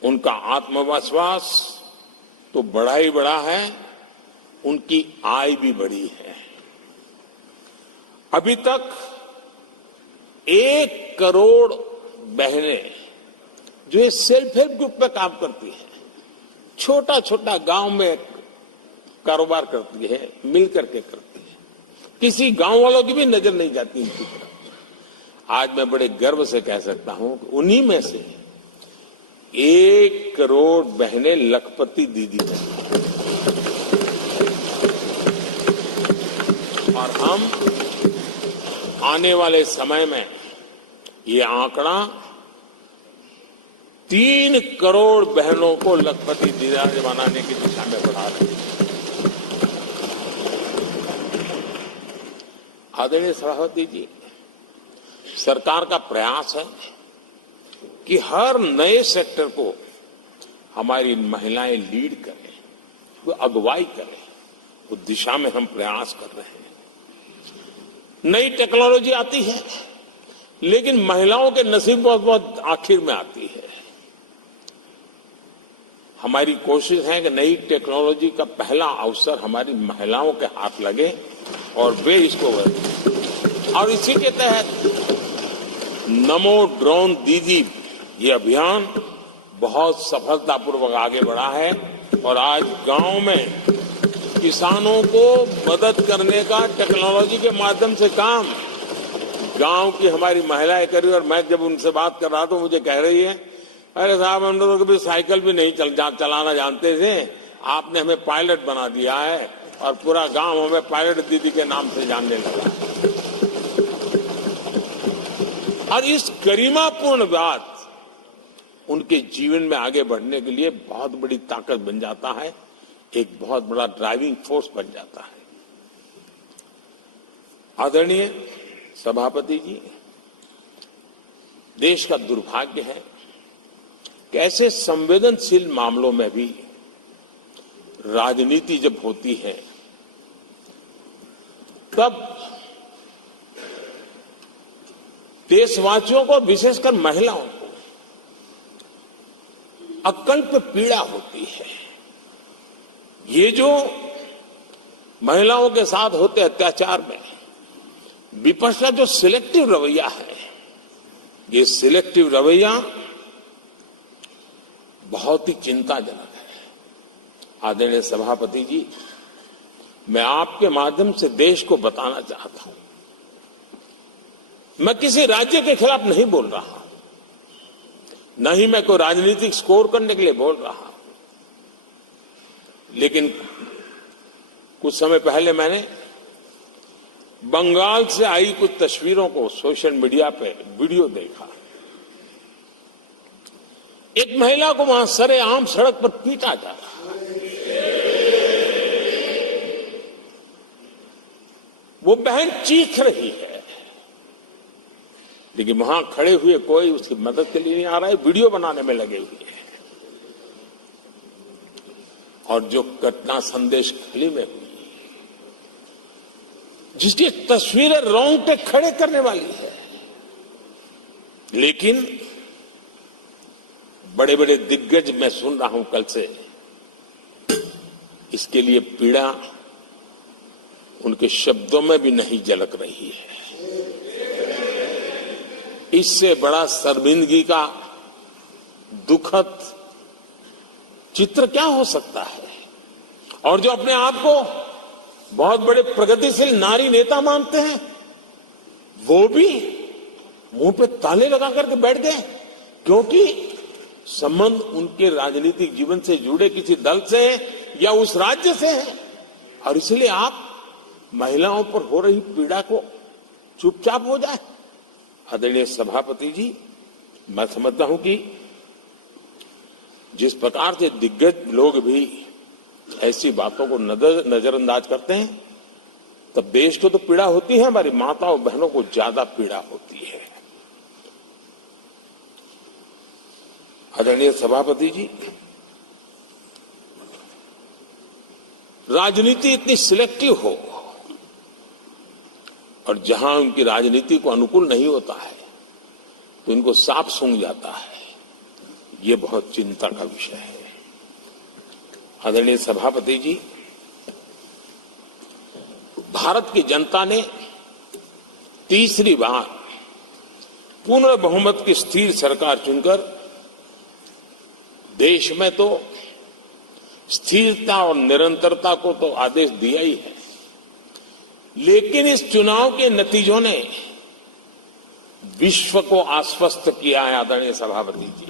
उनका आत्मविश्वास तो बढ़ा ही बढ़ा है, उनकी आय भी बढ़ी है। अभी तक 1 करोड़ बहनें जो ये सेल्फ हेल्प ग्रुप में काम करती हैं, छोटा छोटा गांव में कारोबार करती है, मिल करके करती है, किसी गांव वालों की भी नजर नहीं जाती इनकी तरफ। आज मैं बड़े गर्व से कह सकता हूं कि उन्हीं में से 1 करोड़ बहनें लखपति दीदी बनी और हम आने वाले समय में ये आंकड़ा 3 करोड़ बहनों को लखपति दीदी बनाने की दिशा में बढ़ा रहे हैं। आदरणीय सभापति जी, सरकार का प्रयास है कि हर नए सेक्टर को हमारी महिलाएं लीड करें, वो अगुवाई करें, उस दिशा में हम प्रयास कर रहे हैं। नई टेक्नोलॉजी आती है, लेकिन महिलाओं के नसीब बहुत बहुत आखिर में आती है। हमारी कोशिश है कि नई टेक्नोलॉजी का पहला अवसर हमारी महिलाओं के हाथ लगे और वे इसको करें। और इसी के तहत नमो ड्रोन दीदी ये अभियान बहुत सफलतापूर्वक आगे बढ़ा है और आज गांव में किसानों को मदद करने का टेक्नोलॉजी के माध्यम से काम गांव की हमारी महिलाएं कर रही। और मैं जब उनसे बात कर रहा तो मुझे कह रही है, अरे साहब हम लोग कभी साइकिल भी नहीं चलाना जानते थे, आपने हमें पायलट बना दिया है और पूरा गांव हमें पायलट दीदी के नाम से जानने लगा। और इस गरिमापूर्ण बात उनके जीवन में आगे बढ़ने के लिए बहुत बड़ी ताकत बन जाता है, एक बहुत बड़ा ड्राइविंग फोर्स बन जाता है। आदरणीय सभापति जी, देश का दुर्भाग्य है कि ऐसे संवेदनशील मामलों में भी राजनीति जब होती है तब देशवासियों को, विशेषकर महिलाओं को अकल्प पीड़ा होती है। ये जो महिलाओं के साथ होते अत्याचार में विपक्ष का जो सिलेक्टिव रवैया है, ये सिलेक्टिव रवैया बहुत ही चिंताजनक है। आदरणीय सभापति जी, मैं आपके माध्यम से देश को बताना चाहता हूं, मैं किसी राज्य के खिलाफ नहीं बोल रहा, न ही मैं कोई राजनीतिक स्कोर करने के लिए बोल रहा, लेकिन कुछ समय पहले मैंने बंगाल से आई कुछ तस्वीरों को सोशल मीडिया पे वीडियो देखा। एक महिला को वहां सरेआम सड़क पर पीटा जा रहा, वो बहन चीख रही है, लेकिन वहां खड़े हुए कोई उसकी मदद के लिए नहीं आ रहा है, वीडियो बनाने में लगे हुए हैं। और जो घटना संदेश खाली में हुई, जिसकी तस्वीरें रोंगटे खड़े करने वाली है, लेकिन बड़े बड़े दिग्गज मैं सुन रहा हूं कल से, इसके लिए पीड़ा उनके शब्दों में भी नहीं झलक रही है। इससे बड़ा शर्मिंदगी का दुखद चित्र क्या हो सकता है। और जो अपने आप को बहुत बड़े प्रगतिशील नारी नेता मानते हैं, वो भी मुंह पे ताले लगा करके बैठ गए, क्योंकि संबंध उनके राजनीतिक जीवन से जुड़े किसी दल से है या उस राज्य से है। और इसलिए आप महिलाओं पर हो रही पीड़ा को चुपचाप हो जाए। आदरणीय सभापति जी, मैं समझता हूं कि जिस प्रकार से दिग्गज लोग भी ऐसी बातों को नजरअंदाज करते हैं, तब देश को तो पीड़ा होती है, हमारी माताओं बहनों को ज्यादा पीड़ा होती है। आदरणीय सभापति जी, राजनीति इतनी सिलेक्टिव हो और जहां उनकी राजनीति को अनुकूल नहीं होता है तो इनको सांप सूंघ जाता है, ये बहुत चिंता का विषय है। आदरणीय सभापति जी, भारत की जनता ने तीसरी बार पूर्ण बहुमत की स्थिर सरकार चुनकर देश में तो स्थिरता और निरंतरता को तो आदेश दिया ही है, लेकिन इस चुनाव के नतीजों ने विश्व को आश्वस्त किया है। आदरणीय सभापति जी,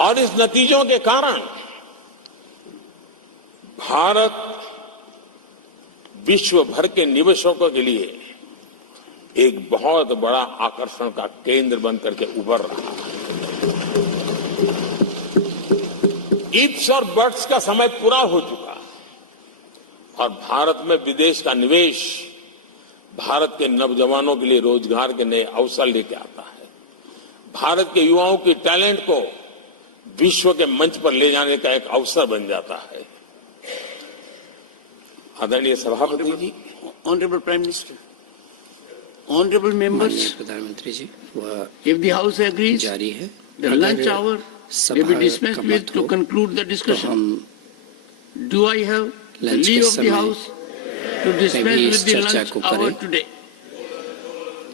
और इस नतीजों के कारण भारत विश्व भर के निवेशकों के लिए एक बहुत बड़ा आकर्षण का केंद्र बनकर के उभर रहा है। इफ्स और बट्स का समय पूरा हो चुका और भारत में विदेश का निवेश भारत के नौजवानों के लिए रोजगार के नए अवसर लेके आता है। भारत के युवाओं की टैलेंट को विश्व के मंच पर ले जाने का एक अवसर बन जाता है। आदरणीय सभापति जी, honourable prime minister, honourable members, माननीय प्रधानमंत्री जी, वह इफ द हाउस एग्रीज जारी है। The lunch hour may be dismissed with to conclude the तो discussion. हम Do I have the lunch के leave of the समय house to भी dispense इस with the चर्चा lunch को hour करें। today?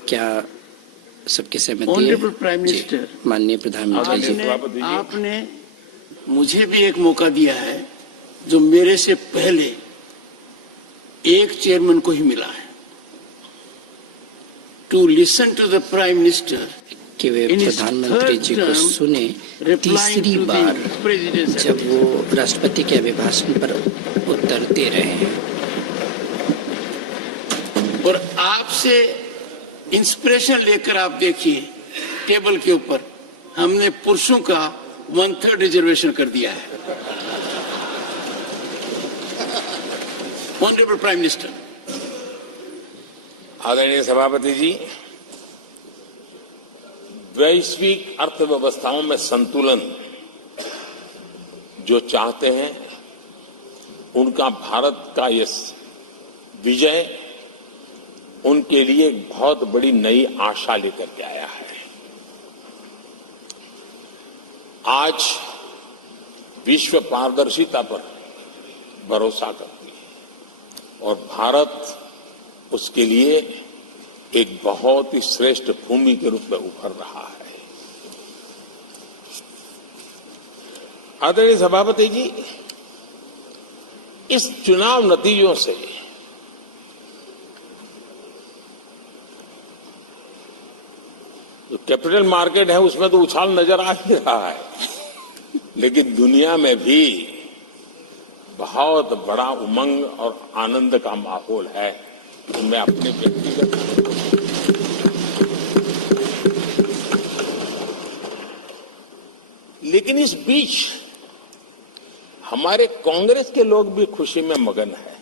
क्या सबके सहमति है? ऑनरेबल प्राइम जी, मिनिस्टर, माननीय प्रधानमंत्री जी, आपने मुझे भी एक मौका दिया है जो मेरे से पहले एक चेयरमैन को ही मिला है, to listen to the prime minister कि वे in his प्रधानमंत्री जी third को term, सुने replying तीसरी to the बार president's जब वो राष्ट्रपति के अभिभाषण पर उत्तर दे रहे हैं। और आपसे इंस्पिरेशन लेकर आप देखिए, टेबल के ऊपर हमने पुरुषों का 1/3 रिजर्वेशन कर दिया है। ऑनरेबल प्राइम मिनिस्टर, आदरणीय सभापति जी, वैश्विक अर्थव्यवस्थाओं में संतुलन जो चाहते हैं, उनका भारत का ये विजय उनके लिए एक बहुत बड़ी नई आशा लेकर के आया है। आज विश्व पारदर्शिता पर भरोसा करती है और भारत उसके लिए एक बहुत ही श्रेष्ठ भूमि के रूप में उभर रहा है। आदरणीय सभापति जी, इस चुनाव नतीजों से जो कैपिटल मार्केट है उसमें तो उछाल नजर आ ही रहा है, लेकिन दुनिया में भी बहुत बड़ा उमंग और आनंद का माहौल है। मैं अपने व्यक्तिगत लेकिन इस बीच हमारे कांग्रेस के लोग भी खुशी में मगन हैं।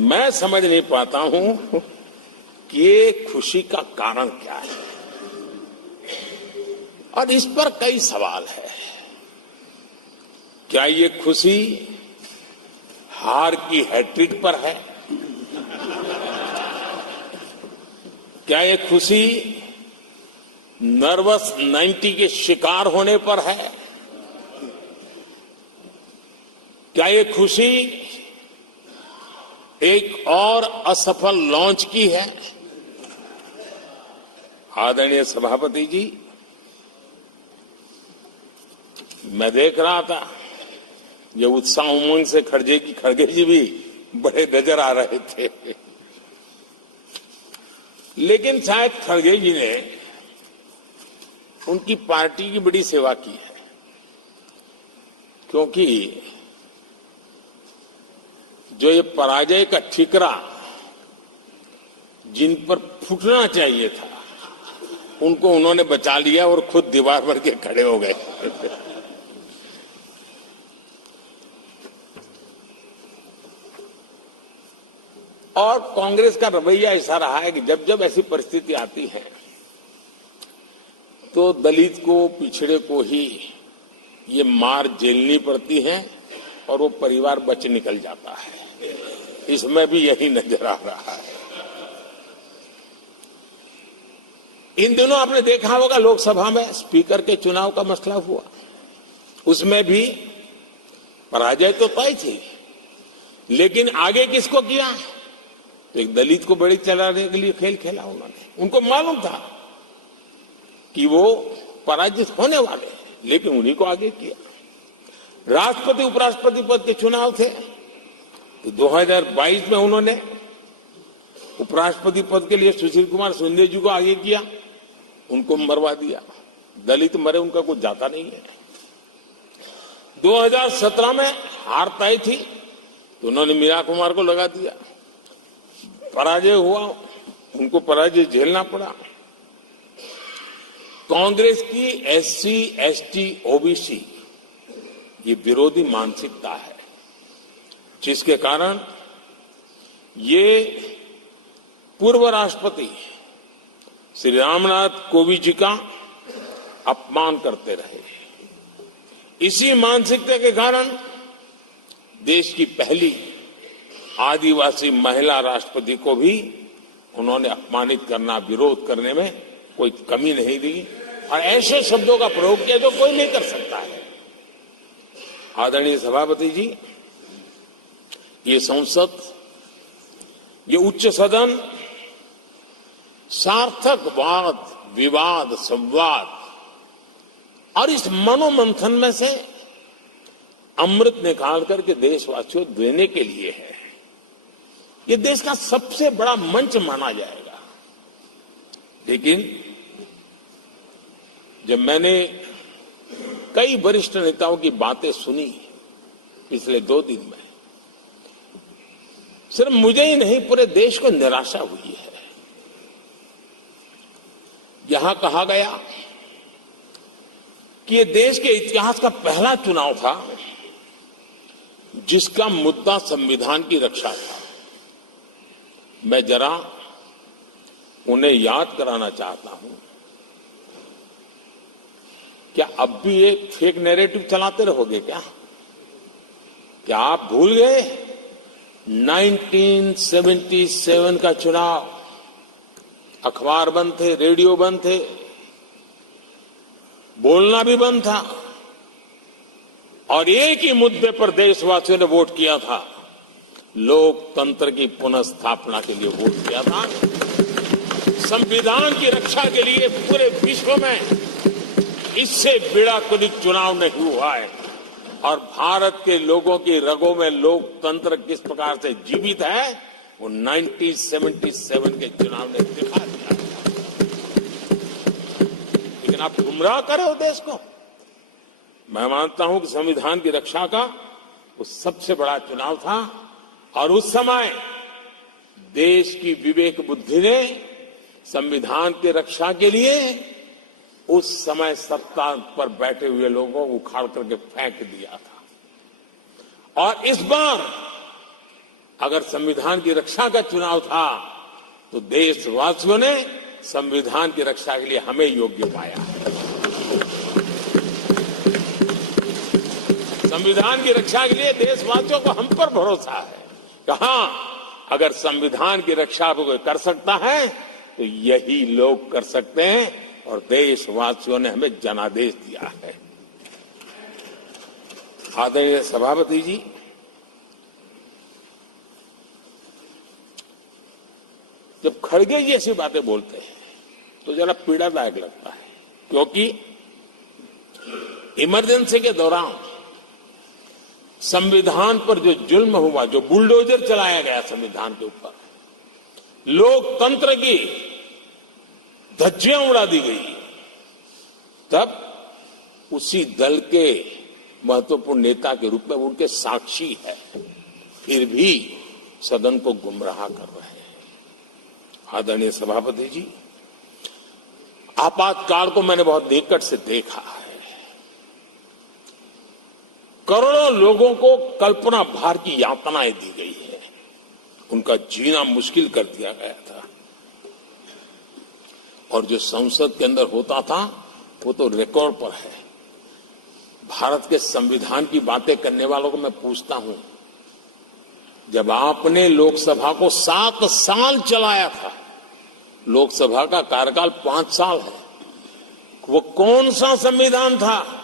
मैं समझ नहीं पाता हूं कि ये खुशी का कारण क्या है, और इस पर कई सवाल है। क्या ये खुशी हार की हैट्रिक पर है? क्या ये खुशी नर्वस 90 के शिकार होने पर है? क्या ये खुशी एक और असफल लॉन्च की है? आदरणीय सभापति जी, मैं देख रहा था ये उत्साह उमंग से खड़गे जी भी बड़े नजर आ रहे थे, लेकिन शायद खड़गे जी ने उनकी पार्टी की बड़ी सेवा की है, क्योंकि जो ये पराजय का ठिकरा जिन पर फूटना चाहिए था, उनको उन्होंने बचा लिया और खुद दीवार पर के खड़े हो गए। और कांग्रेस का रवैया ऐसा रहा है कि जब जब ऐसी परिस्थिति आती है तो दलित को, पिछड़े को ही ये मार झेलनी पड़ती है और वो परिवार बच निकल जाता है। इसमें भी यही नजर आ रहा है। इन दिनों आपने देखा होगा लोकसभा में स्पीकर के चुनाव का मसला हुआ, उसमें भी पराजय तो तय थी, लेकिन आगे किसको किया? तो एक दलित को बड़ी चलाने के लिए खेल खेला उन्होंने। उनको मालूम था कि वो पराजित होने वाले, लेकिन उन्हीं को आगे किया। राष्ट्रपति उपराष्ट्रपति पद के चुनाव थे तो 2022 में उन्होंने उपराष्ट्रपति पद के लिए सुशील कुमार शिंदे जी को आगे किया, उनको मरवा दिया। दलित मरे, उनका कुछ जाता नहीं है। 2017 में हार तय थी तो उन्होंने मीरा कुमार को लगा दिया। पराजय हुआ, उनको पराजय झेलना पड़ा। कांग्रेस की एससी, एसटी, ओबीसी ये विरोधी मानसिकता है, जिसके कारण ये पूर्व राष्ट्रपति श्री रामनाथ कोविंद जी का अपमान करते रहे। इसी मानसिकता के कारण देश की पहली आदिवासी महिला राष्ट्रपति को भी उन्होंने अपमानित करना, विरोध करने में कोई कमी नहीं दी और ऐसे शब्दों का प्रयोग किया जो कोई नहीं कर सकता है। आदरणीय सभापति जी, ये संसद, ये उच्च सदन सार्थक वाद विवाद संवाद और इस मनोमंथन में से अमृत निकाल करके देशवासियों देने के लिए है। ये देश का सबसे बड़ा मंच माना जाएगा। लेकिन जब मैंने कई वरिष्ठ नेताओं की बातें सुनी पिछले 2 दिन में, सिर्फ मुझे ही नहीं पूरे देश को निराशा हुई है। यहां कहा गया कि ये देश के इतिहास का पहला चुनाव था जिसका मुद्दा संविधान की रक्षा था। मैं जरा उन्हें याद कराना चाहता हूं, क्या अब भी एक फेक नैरेटिव चलाते रहोगे क्या? क्या आप भूल गए 1977 का चुनाव? अखबार बंद थे, रेडियो बंद थे, बोलना भी बंद था और एक ही मुद्दे पर देशवासियों ने वोट किया था। लोकतंत्र की पुनर्स्थापना के लिए वोट किया था। संविधान की रक्षा के लिए पूरे विश्व में इससे बड़ा कोई चुनाव नहीं हुआ है और भारत के लोगों की रगों में लोकतंत्र किस प्रकार से जीवित है वो 1977 के चुनाव ने दिखा दिया। लेकिन आप गुमराह कर रहे हो देश को। मैं मानता हूं कि संविधान की रक्षा का वो सबसे बड़ा चुनाव था और उस समय देश की विवेक बुद्धि ने संविधान की रक्षा के लिए उस समय सत्ता पर बैठे हुए लोगों को उखाड़ करके फेंक दिया था। और इस बार अगर संविधान की रक्षा का चुनाव था तो देशवासियों ने संविधान की रक्षा के लिए हमें योग्य पाया है। संविधान की रक्षा के लिए देशवासियों को हम पर भरोसा है। कहां अगर संविधान की रक्षा को कोई कर सकता है तो यही लोग कर सकते हैं और देशवासियों ने हमें जनादेश दिया है। आदरणीय सभापति जी, जब खड़गे जी ऐसी बातें बोलते हैं तो जरा पीड़ादायक लगता है, क्योंकि इमरजेंसी के दौरान संविधान पर जो जुल्म हुआ, जो बुलडोजर चलाया गया संविधान के ऊपर, लोकतंत्र की धज्जियां उड़ा दी गई, तब उसी दल के महत्वपूर्ण नेता के रूप में उनके साक्षी है, फिर भी सदन को गुमराह कर रहे हैं। आदरणीय सभापति जी, आपातकाल को मैंने बहुत निकट से देखा है। करोड़ों लोगों को कल्पना भार की यातनाएं दी गई है, उनका जीना मुश्किल कर दिया गया था और जो संसद के अंदर होता था वो तो रिकॉर्ड पर है। भारत के संविधान की बातें करने वालों को मैं पूछता हूं, जब आपने लोकसभा को 7 साल चलाया था, लोकसभा का कार्यकाल 5 साल है, वो कौन सा संविधान था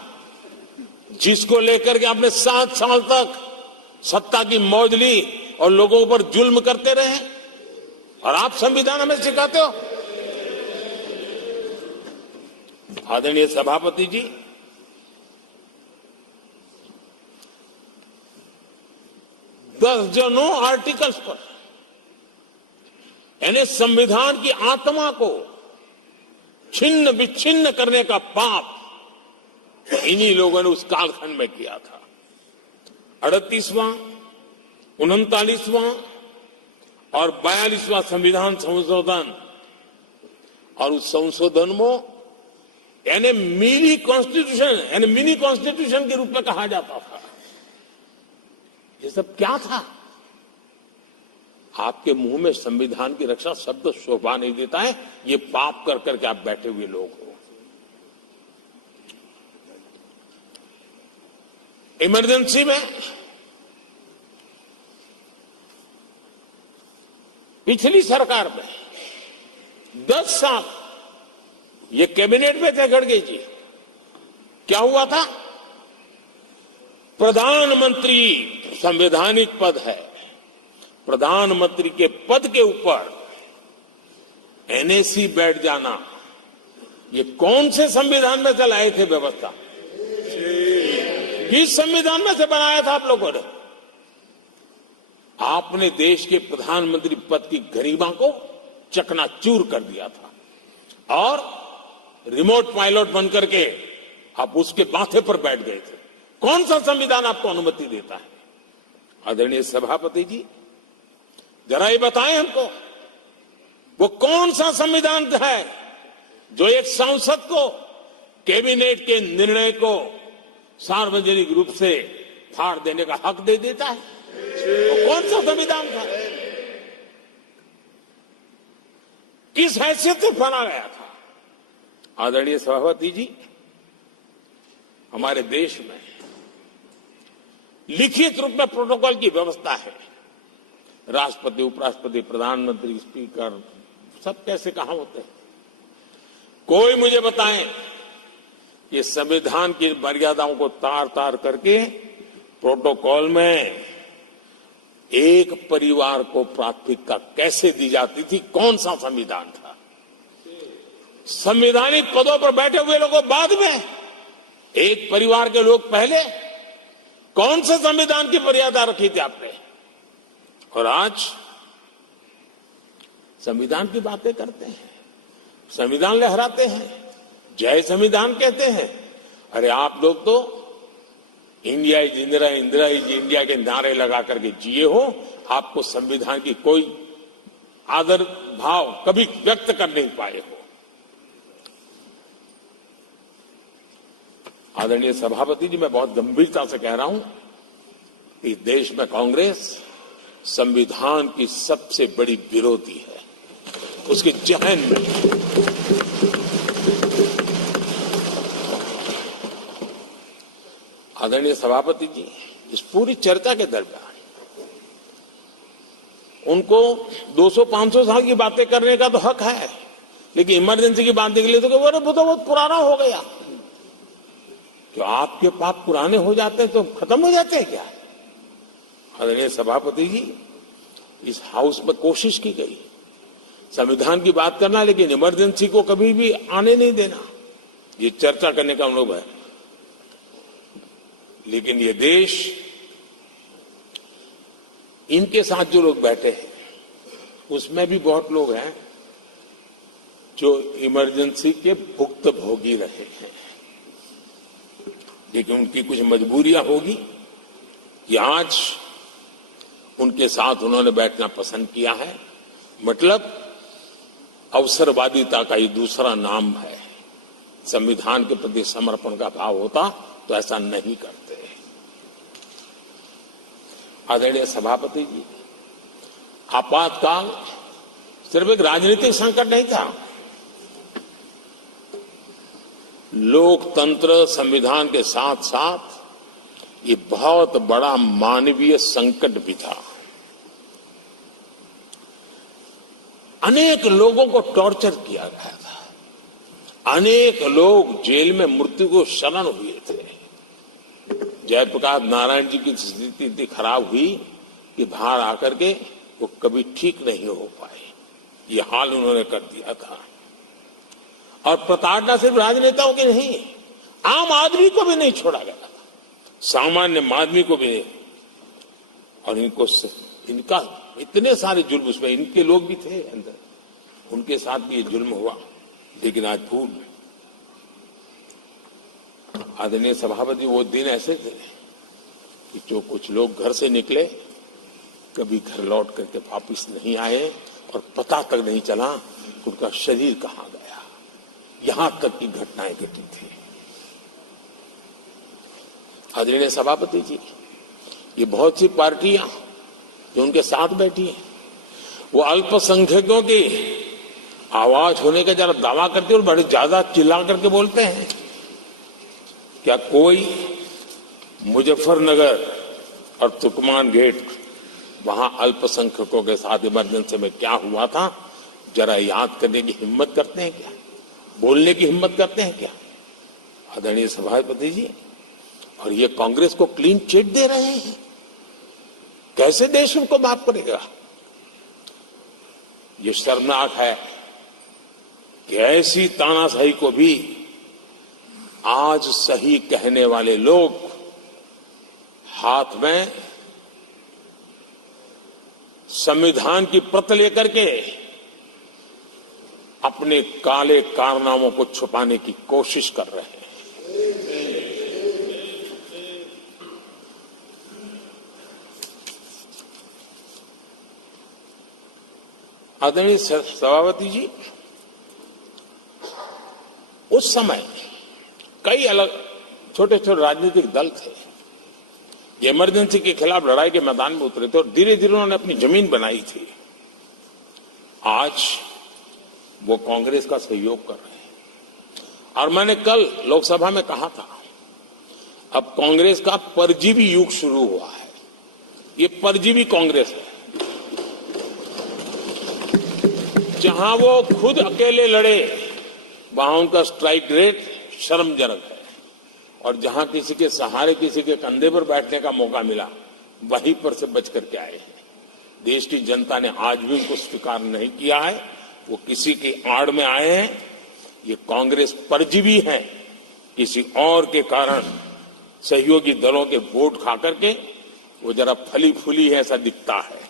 जिसको लेकर के आपने 7 साल तक सत्ता की मौज ली और लोगों पर जुल्म करते रहे? और आप संविधान हमें सिखाते हो? आदरणीय सभापति जी, दर्जनों आर्टिकल्स पर, यानी संविधान की आत्मा को छिन्न विच्छिन्न करने का पाप इन्हीं लोगों ने उस कालखंड में किया था। 38वां, 39वां और 42वां संविधान संशोधन, और उस संशोधन में यानी मिनी कॉन्स्टिट्यूशन, यानी मिनी कॉन्स्टिट्यूशन के रूप में कहा जाता था। ये सब क्या था? आपके मुंह में संविधान की रक्षा शब्द शोभा नहीं देता है। ये पाप कर करके आप बैठे हुए लोग हो। इमरजेंसी में पिछली सरकार में 10 साल ये कैबिनेट में थे खड़गे जी, क्या हुआ था? प्रधानमंत्री संवैधानिक पद है, प्रधानमंत्री के पद के ऊपर एनएसी बैठ जाना, ये कौन से संविधान में से लाए थे व्यवस्था? किस संविधान में से बनाया था आप लोगों ने? आपने देश के प्रधानमंत्री पद की गरिमा को चकनाचूर कर दिया था और रिमोट पायलट बनकर के आप उसके माथे पर बैठ गए थे। कौन सा संविधान आपको अनुमति देता है? आदरणीय सभापति जी, जरा ये बताएं हमको, वो कौन सा संविधान है जो एक सांसद को कैबिनेट के निर्णय को सार्वजनिक रूप से फाड़ देने का हक दे देता है? वो कौन सा संविधान था? किस हैसियत से बना गया था? आदरणीय सभापति जी, हमारे देश में लिखित रूप में प्रोटोकॉल की व्यवस्था है। राष्ट्रपति, उपराष्ट्रपति, प्रधानमंत्री, स्पीकर सब कैसे कहां होते हैं? कोई मुझे बताएं कि संविधान की मर्यादाओं को तार तार करके प्रोटोकॉल में एक परिवार को प्राथमिकता कैसे दी जाती थी? कौन सा संविधान था? संवैधानिक पदों पर बैठे हुए लोगों बाद में, एक परिवार के लोग पहले। कौन से संविधान की मर्यादा रखी थी आपने? और आज संविधान की बातें करते हैं, संविधान लहराते हैं, जय संविधान कहते हैं। अरे आप लोग तो India is Indira, Indira is India के नारे लगा करके जिए हो। आपको संविधान की कोई आदर भाव कभी व्यक्त कर नहीं पाए हो। आदरणीय सभापति जी, मैं बहुत गंभीरता से कह रहा हूं कि देश में कांग्रेस संविधान की सबसे बड़ी विरोधी है। उसके जहन में आदरणीय सभापति जी, इस पूरी चर्चा के दरमियान उनको 200-500 साल की बातें करने का तो हक है, लेकिन इमरजेंसी की बात निकली तो वो तो बहुत पुराना हो गया। क्या आपके पाप पुराने हो जाते हैं तो खत्म हो जाते हैं क्या? आदरणीय सभापति जी, इस हाउस में कोशिश की गई संविधान की बात करना, लेकिन इमरजेंसी को कभी भी आने नहीं देना, ये चर्चा करने का अनुभव है। लेकिन ये देश, इनके साथ जो लोग बैठे हैं उसमें भी बहुत लोग हैं जो इमरजेंसी के भुक्तभोगी रहे हैं, लेकिन उनकी कुछ मजबूरियां होगी कि आज उनके साथ उन्होंने बैठना पसंद किया है। मतलब अवसरवादिता का ये दूसरा नाम है। संविधान के प्रति समर्पण का भाव होता तो ऐसा नहीं करते। आदरणीय सभापति जी, आपातकाल सिर्फ एक राजनीतिक संकट नहीं था, लोकतंत्र संविधान के साथ साथ ये बहुत बड़ा मानवीय संकट भी था। अनेक लोगों को टॉर्चर किया गया था, अनेक लोग जेल में मृत्यु को शरण हुए थे। जयप्रकाश नारायण जी की स्थिति इतनी खराब हुई कि बाहर आकर के वो कभी ठीक नहीं हो पाए। ये हाल उन्होंने कर दिया था। और प्रताड़ना सिर्फ राजनेताओं की नहीं, आम आदमी को भी नहीं छोड़ा गया, सामान्य आदमी को भी नहीं। और इनका इतने सारे जुल्म, उसमें इनके लोग भी थे अंदर, उनके साथ भी ये जुल्म हुआ। लेकिन आज भूल, आदरणीय सभापति, वो दिन ऐसे थे कि जो कुछ लोग घर से निकले कभी घर लौट करके वापिस नहीं आए और पता तक नहीं चला उनका शरीर कहां गया। यहां तक की घटनाएं घटी थी। आदरणीय सभापति जी, ये बहुत सी पार्टियां जो उनके साथ बैठी हैं, वो अल्पसंख्यकों की आवाज होने का जरा दावा करते और बड़े ज्यादा चिल्ला करके बोलते हैं। क्या कोई मुजफ्फरनगर और तुर्कमान गेट, वहां अल्पसंख्यकों के साथ इमरजेंसी में क्या हुआ था, जरा याद करने की हिम्मत करते हैं क्या? बोलने की हिम्मत करते हैं क्या? आदरणीय सभापति जी, और ये कांग्रेस को क्लीन चिट दे रहे हैं। कैसे देश उनको माफ करेगा? ये शर्मनाक है कि ऐसी तानाशाही को भी आज सही कहने वाले लोग हाथ में संविधान की प्रत लेकर के अपने काले कारनामों को छुपाने की कोशिश कर रहे हैं। आदरणीय सभापति जी, उस समय कई अलग छोटे छोटे राजनीतिक दल थे, ये इमरजेंसी के खिलाफ लड़ाई के मैदान में उतरे थे और धीरे धीरे उन्होंने अपनी जमीन बनाई थी। आज वो कांग्रेस का सहयोग कर रहे हैं। और मैंने कल लोकसभा में कहा था, अब कांग्रेस का परजीवी युग शुरू हुआ है। ये परजीवी कांग्रेस है, जहां वो खुद अकेले लड़े वहां उनका स्ट्राइक रेट शर्मजनक है, और जहां किसी के सहारे, किसी के कंधे पर बैठने का मौका मिला, वहीं पर से बच करके आए हैं। देश की जनता ने आज भी उनको स्वीकार नहीं किया है, वो किसी की आड़ में आए हैं। ये कांग्रेस परजीवी है, किसी और के कारण सहयोगी दलों के वोट खा करके वो जरा फली फूली है ऐसा दिखता है।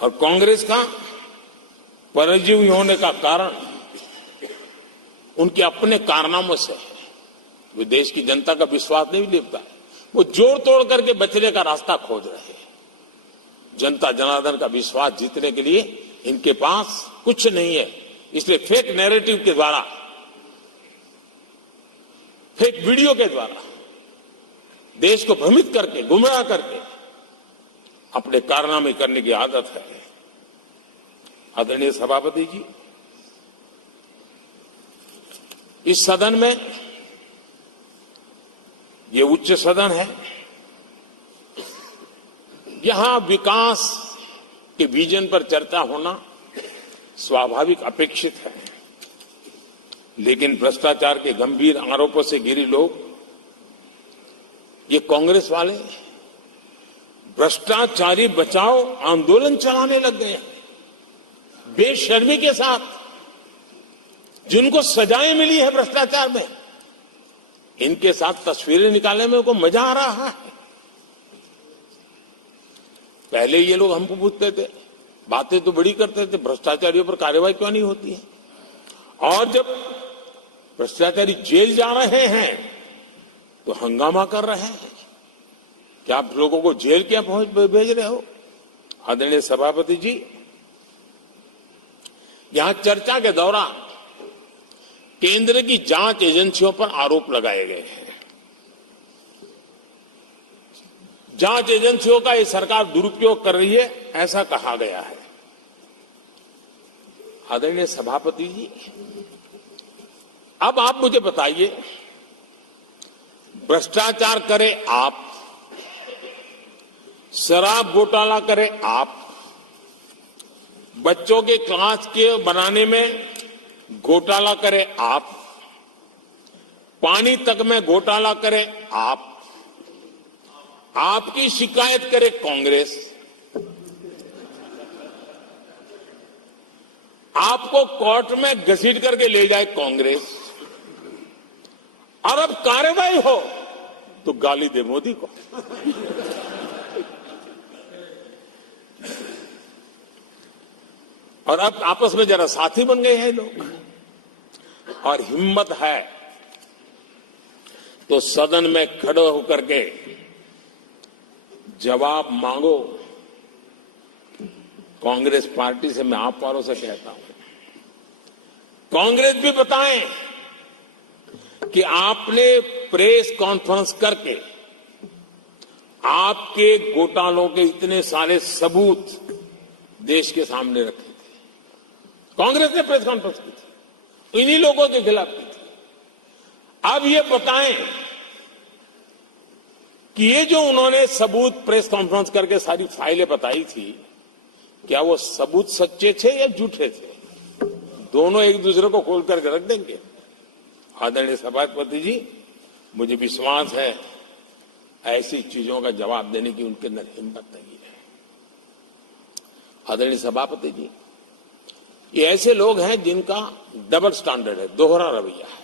और कांग्रेस का परजीवी होने का कारण उनके अपने कारनामों से है। वे देश की जनता का विश्वास नहीं लेता है, वो जोड़ तोड़ करके बचने का रास्ता खोज रहे हैं। जनता जनार्दन का विश्वास जीतने के लिए इनके पास कुछ नहीं है, इसलिए फेक नैरेटिव के द्वारा, फेक वीडियो के द्वारा देश को भ्रमित करके, गुमराह करके अपने कारनामे करने की आदत है। आदरणीय सभापति जी, इस सदन में, ये उच्च सदन है, यहां विकास के विजन पर चर्चा होना स्वाभाविक अपेक्षित है, लेकिन भ्रष्टाचार के गंभीर आरोपों से घिरे लोग, ये कांग्रेस वाले भ्रष्टाचारी बचाओ आंदोलन चलाने लग गए हैं बेशर्मी के साथ। जिनको सजाएं मिली है भ्रष्टाचार में, इनके साथ तस्वीरें निकालने में उनको मजा आ रहा है। पहले ये लोग हमको पूछते थे, बातें तो बड़ी करते थे, भ्रष्टाचारियों पर कार्रवाई क्यों नहीं होती है? और जब भ्रष्टाचारी जेल जा रहे हैं तो हंगामा कर रहे हैं। क्या आप लोगों को जेल क्या भेज रहे हो? आदरणीय सभापति जी, यहां चर्चा के दौरान केंद्र की जांच एजेंसियों पर आरोप लगाए गए हैं। जांच एजेंसियों का ये सरकार दुरुपयोग कर रही है, ऐसा कहा गया है। आदरणीय सभापति जी, अब आप मुझे बताइए, भ्रष्टाचार करे आप, शराब घोटाला करे आप, बच्चों के क्लास के बनाने में घोटाला करे आप, पानी तक में घोटाला करे आप, आपकी शिकायत करे कांग्रेस, आपको कोर्ट में घसीट करके ले जाए कांग्रेस, और अब कार्रवाई हो तो गाली दे मोदी को। और अब आपस में जरा साथी बन गए हैं लोग, और हिम्मत है तो सदन में खड़े होकर के जवाब मांगो। कांग्रेस पार्टी से मैं आप वालों से कहता हूं, कांग्रेस भी बताएं कि आपने प्रेस कॉन्फ्रेंस करके आपके घोटालों के इतने सारे सबूत देश के सामने रखे थे। कांग्रेस ने प्रेस कॉन्फ्रेंस की थी, इन्हीं लोगों के खिलाफ की थी। अब ये बताएं कि ये जो उन्होंने सबूत प्रेस कॉन्फ्रेंस करके सारी फाइलें बताई थी, क्या वो सबूत सच्चे थे या झूठे थे? दोनों एक दूसरे को खोल करके रख देंगे। आदरणीय सभापति जी, मुझे विश्वास है ऐसी चीजों का जवाब देने की उनके अंदर हिम्मत नहीं है। आदरणीय सभापति जी, ये ऐसे लोग हैं जिनका डबल स्टैंडर्ड है, दोहरा रवैया है।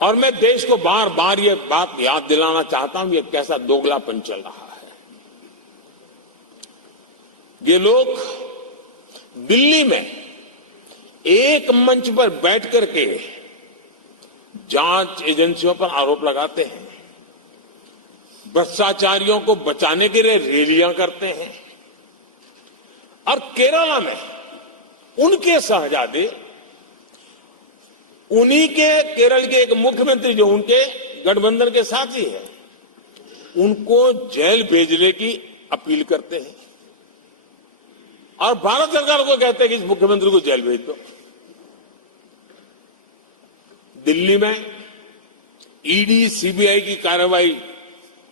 और मैं देश को बार बार ये बात याद दिलाना चाहता हूं, ये कैसा दोगलापन चल रहा है। ये लोग दिल्ली में एक मंच पर बैठ करके जांच एजेंसियों पर आरोप लगाते हैं, भ्रष्टाचारियों को बचाने के लिए रैलियां करते हैं, और केरला में उनके शहजादे, उन्हीं के केरल के एक मुख्यमंत्री जो उनके गठबंधन के साथी है, उनको जेल भेजने की अपील करते हैं और भारत सरकार को कहते हैं कि इस मुख्यमंत्री को जेल भेज दो। दिल्ली में ईडी सीबीआई की कार्रवाई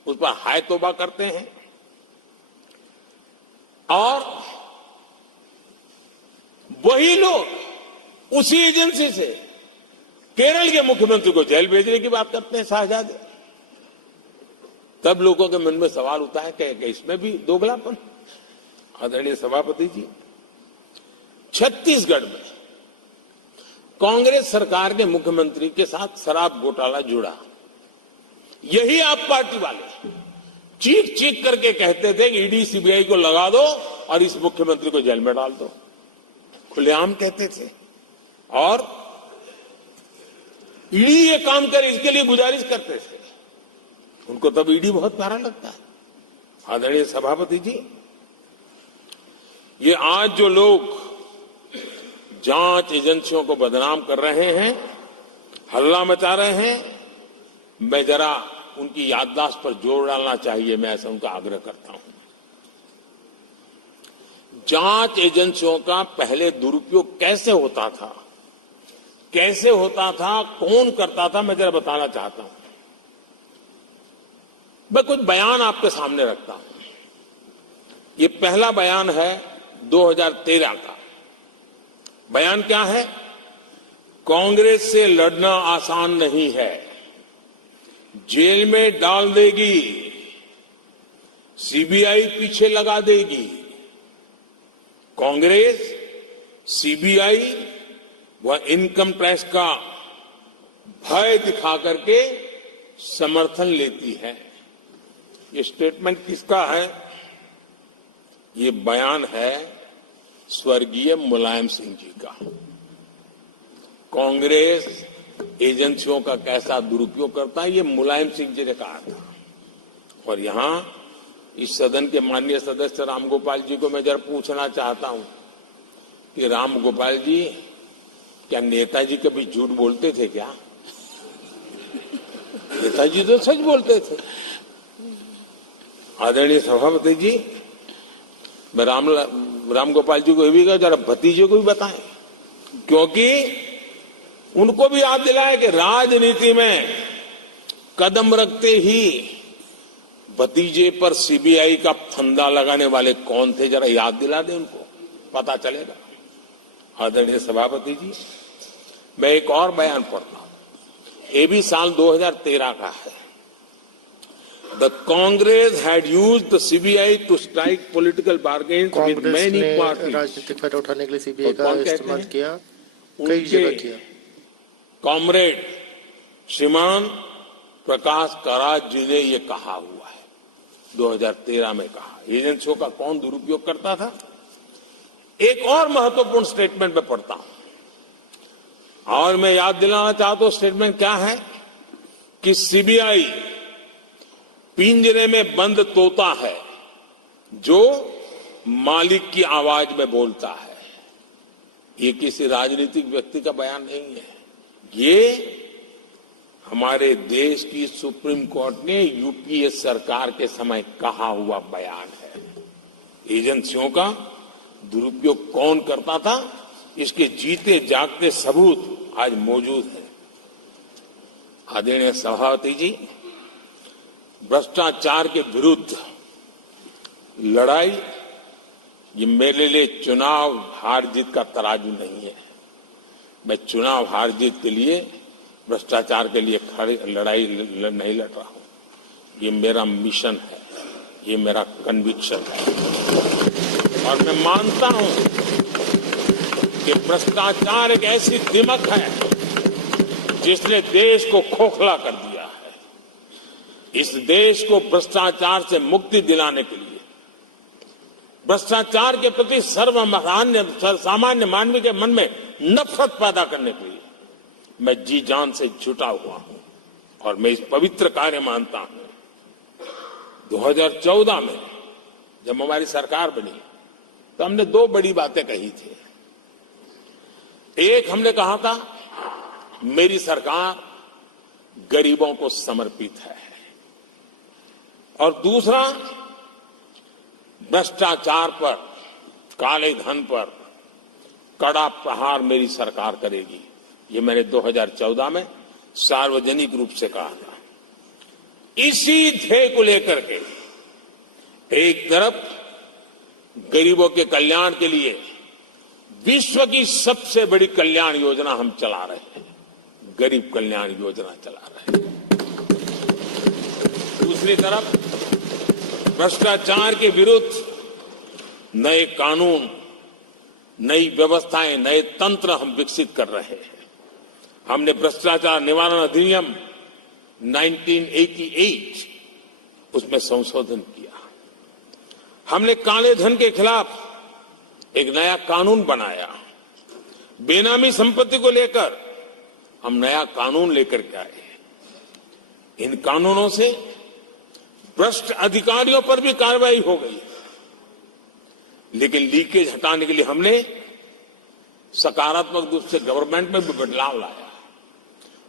उस पर हाय तौबा करते हैं और वही लोग उसी एजेंसी से केरल के मुख्यमंत्री को जेल भेजने की बात करते हैं, शहजादे। तब लोगों के मन में सवाल उठता है कि इसमें भी दोगलापन। आदरणीय सभापति जी, छत्तीसगढ़ में कांग्रेस सरकार के मुख्यमंत्री के साथ शराब घोटाला जुड़ा। यही आप पार्टी वाले चीख चीख करके कहते थे कि ईडी सीबीआई को लगा दो और इस मुख्यमंत्री को जेल में डाल दो, खुलेआम कहते थे। और ईडी ये काम करे इसके लिए गुजारिश करते थे। उनको तब ईडी बहुत प्यारा लगता है। आदरणीय सभापति जी, ये आज जो लोग जांच एजेंसियों को बदनाम कर रहे हैं, हल्ला मचा रहे हैं, मैं जरा उनकी याददाश्त पर जोर डालना चाहिए, मैं ऐसा उनका आग्रह करता हूं। जांच एजेंसियों का पहले दुरुपयोग कैसे होता था, कौन करता था, मैं जरा बताना चाहता हूं। मैं कुछ बयान आपके सामने रखता हूं। ये पहला बयान है 2013 का। बयान क्या है? कांग्रेस से लड़ना आसान नहीं है, जेल में डाल देगी, सीबीआई पीछे लगा देगी। कांग्रेस सीबीआई व इनकम टैक्स का भय दिखा करके समर्थन लेती है। ये स्टेटमेंट किसका है? ये बयान है स्वर्गीय मुलायम सिंह जी का। कांग्रेस एजेंसियों का कैसा दुरुपयोग करता है, ये मुलायम सिंह जी ने कहा था। और यहां इस सदन के माननीय सदस्य रामगोपाल जी को मैं जरा पूछना चाहता हूं कि रामगोपाल जी, क्या नेताजी कभी झूठ बोलते थे क्या? नेताजी तो सच बोलते थे। आदरणीय सभापति जी, मैं रामगोपाल जी को ये भी कहा जरा भतीजे को भी बताएं, क्योंकि उनको भी याद दिलाए कि राजनीति में कदम रखते ही भतीजे पर सीबीआई का फंदा लगाने वाले कौन थे, जरा याद दिला दें उनको, पता चलेगा। आदरणीय सभापति जी, मैं एक और बयान पढ़ता हूं। ये भी साल 2013 का है। The Congress had used the CBI to strike political bargains with many parties. राजनीतिक फायदा उठाने के लिए सीबीआई का इस्तेमाल किया, कई उनके जगह किया। कॉमरेड श्रीमान प्रकाश कराज जी ने ये कहा हुआ है, 2013 में कहा। एजेंसियों का कौन दुरुपयोग करता था? एक और महत्वपूर्ण स्टेटमेंट में पढ़ता हूं और मैं याद दिलाना चाहता हूं। स्टेटमेंट क्या है कि सीबीआई पिंजरे में बंद तोता है जो मालिक की आवाज में बोलता है। ये किसी राजनीतिक व्यक्ति का बयान नहीं है, ये हमारे देश की सुप्रीम कोर्ट ने यूपीए सरकार के समय कहा हुआ बयान है। एजेंसियों का दुरुपयोग कौन करता था, इसके जीते जागते सबूत आज मौजूद है। आदरणीय सभापति जी, भ्रष्टाचार के विरुद्ध लड़ाई ये मेरे लिए चुनाव हार जीत का तराजू नहीं है। मैं चुनाव हार जीत के लिए, भ्रष्टाचार के लिए लड़ाई नहीं लड़ रहा हूं। ये मेरा मिशन है, ये मेरा कन्विक्शन है। और मैं मानता हूं कि भ्रष्टाचार एक ऐसी दिमक है जिसने देश को खोखला कर दिया है। इस देश को भ्रष्टाचार से मुक्ति दिलाने के लिए, भ्रष्टाचार के प्रति सामान्य मानवी के मन में नफरत पैदा करने के लिए मैं जी जान से जुटा हुआ हूं और मैं इस पवित्र कार्य मानता हूं। 2014 में जब हमारी सरकार बनी तो हमने दो बड़ी बातें कही थी। एक, हमने कहा था मेरी सरकार गरीबों को समर्पित है, और दूसरा, भ्रष्टाचार पर, काले धन पर कड़ा प्रहार मेरी सरकार करेगी। ये मैंने 2014 में सार्वजनिक रूप से कहा था। इसी ध्येय को लेकर के एक तरफ गरीबों के कल्याण के लिए विश्व की सबसे बड़ी कल्याण योजना हम चला रहे हैं, गरीब कल्याण योजना चला रहे हैं। दूसरी तरफ भ्रष्टाचार के विरुद्ध नए कानून, नई व्यवस्थाएं, नए तंत्र हम विकसित कर रहे हैं। हमने भ्रष्टाचार निवारण अधिनियम 1988 उसमें संशोधन किया। हमने काले धन के खिलाफ एक नया कानून बनाया। बेनामी संपत्ति को लेकर हम नया कानून लेकर के आए। इन कानूनों से भ्रष्ट अधिकारियों पर भी कार्रवाई हो गई, लेकिन लीकेज हटाने के लिए हमने सकारात्मक रूप से गवर्नमेंट में भी बदलाव लाया।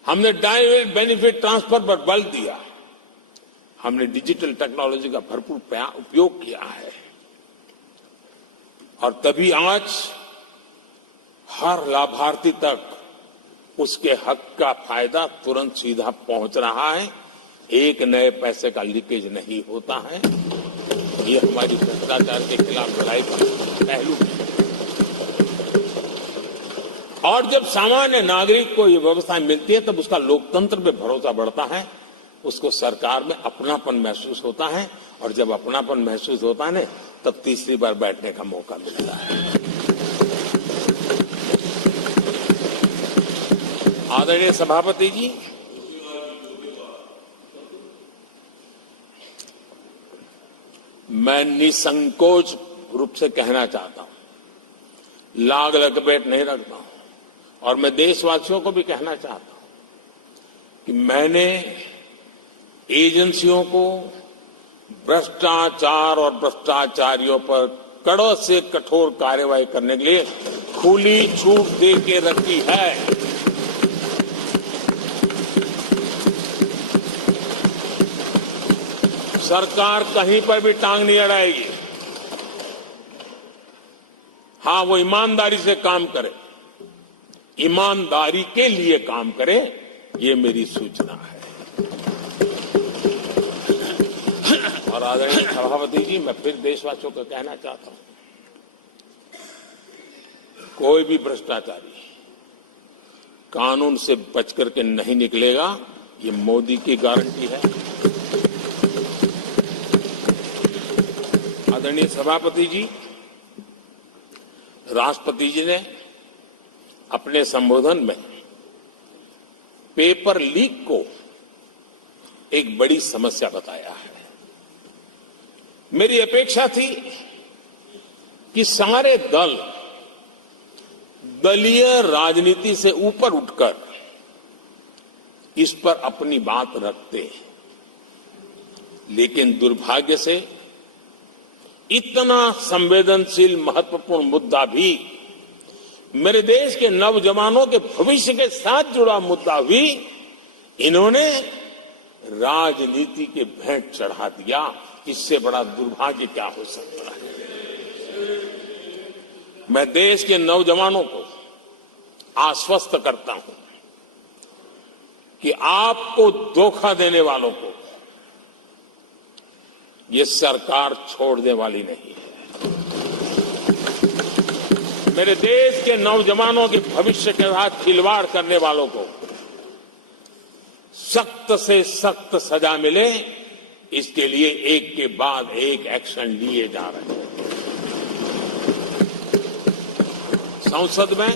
हमने डायरेक्ट बेनिफिट ट्रांसफर पर बल दिया। हमने डिजिटल टेक्नोलॉजी का भरपूर उपयोग किया है, और तभी आज हर लाभार्थी तक उसके हक का फायदा तुरंत सीधा पहुंच रहा है। एक नए पैसे का लीकेज नहीं होता है। ये हमारी भ्रष्टाचार के खिलाफ लड़ाई का पहलू है। और जब सामान्य नागरिक को ये व्यवस्थाएं मिलती है तब उसका लोकतंत्र पे भरोसा बढ़ता है, उसको सरकार में अपनापन महसूस होता है, और जब अपनापन महसूस होता है ना, तब तीसरी बार बैठने का मौका मिलता है। आदरणीय सभापति जी, मैं निसंकोच रूप से कहना चाहता हूं, लाग लपेट नहीं रखता हूं, और मैं देशवासियों को भी कहना चाहता हूं कि मैंने एजेंसियों को भ्रष्टाचार और भ्रष्टाचारियों पर कड़ों से कठोर कार्रवाई करने के लिए खुली छूट दे के रखी है। सरकार कहीं पर भी टांग नहीं अड़ाएगी। हां, वो ईमानदारी से काम करे, ईमानदारी के लिए काम करे, ये मेरी सूचना है। और आदरणीय सभापति जी, मैं फिर देशवासियों को कहना चाहता हूं, कोई भी भ्रष्टाचारी कानून से बच करके नहीं निकलेगा, ये मोदी की गारंटी है। आदरणीय सभापति जी, राष्ट्रपति जी ने अपने संबोधन में पेपर लीक को एक बड़ी समस्या बताया है। मेरी अपेक्षा थी कि सारे दल दलीय राजनीति से ऊपर उठकर इस पर अपनी बात रखते, लेकिन दुर्भाग्य से इतना संवेदनशील महत्वपूर्ण मुद्दा भी, मेरे देश के नौजवानों के भविष्य के साथ जुड़ा मुद्दा भी इन्होंने राजनीति के भेंट चढ़ा दिया। इससे बड़ा दुर्भाग्य क्या हो सकता है। मैं देश के नौजवानों को आश्वस्त करता हूं कि आपको धोखा देने वालों को ये सरकार छोड़ने वाली नहीं है। मेरे देश के नौजवानों के भविष्य के साथ खिलवाड़ करने वालों को सख्त से सख्त सजा मिले, इसके लिए एक के बाद एक एक्शन लिए जा रहे हैं। संसद में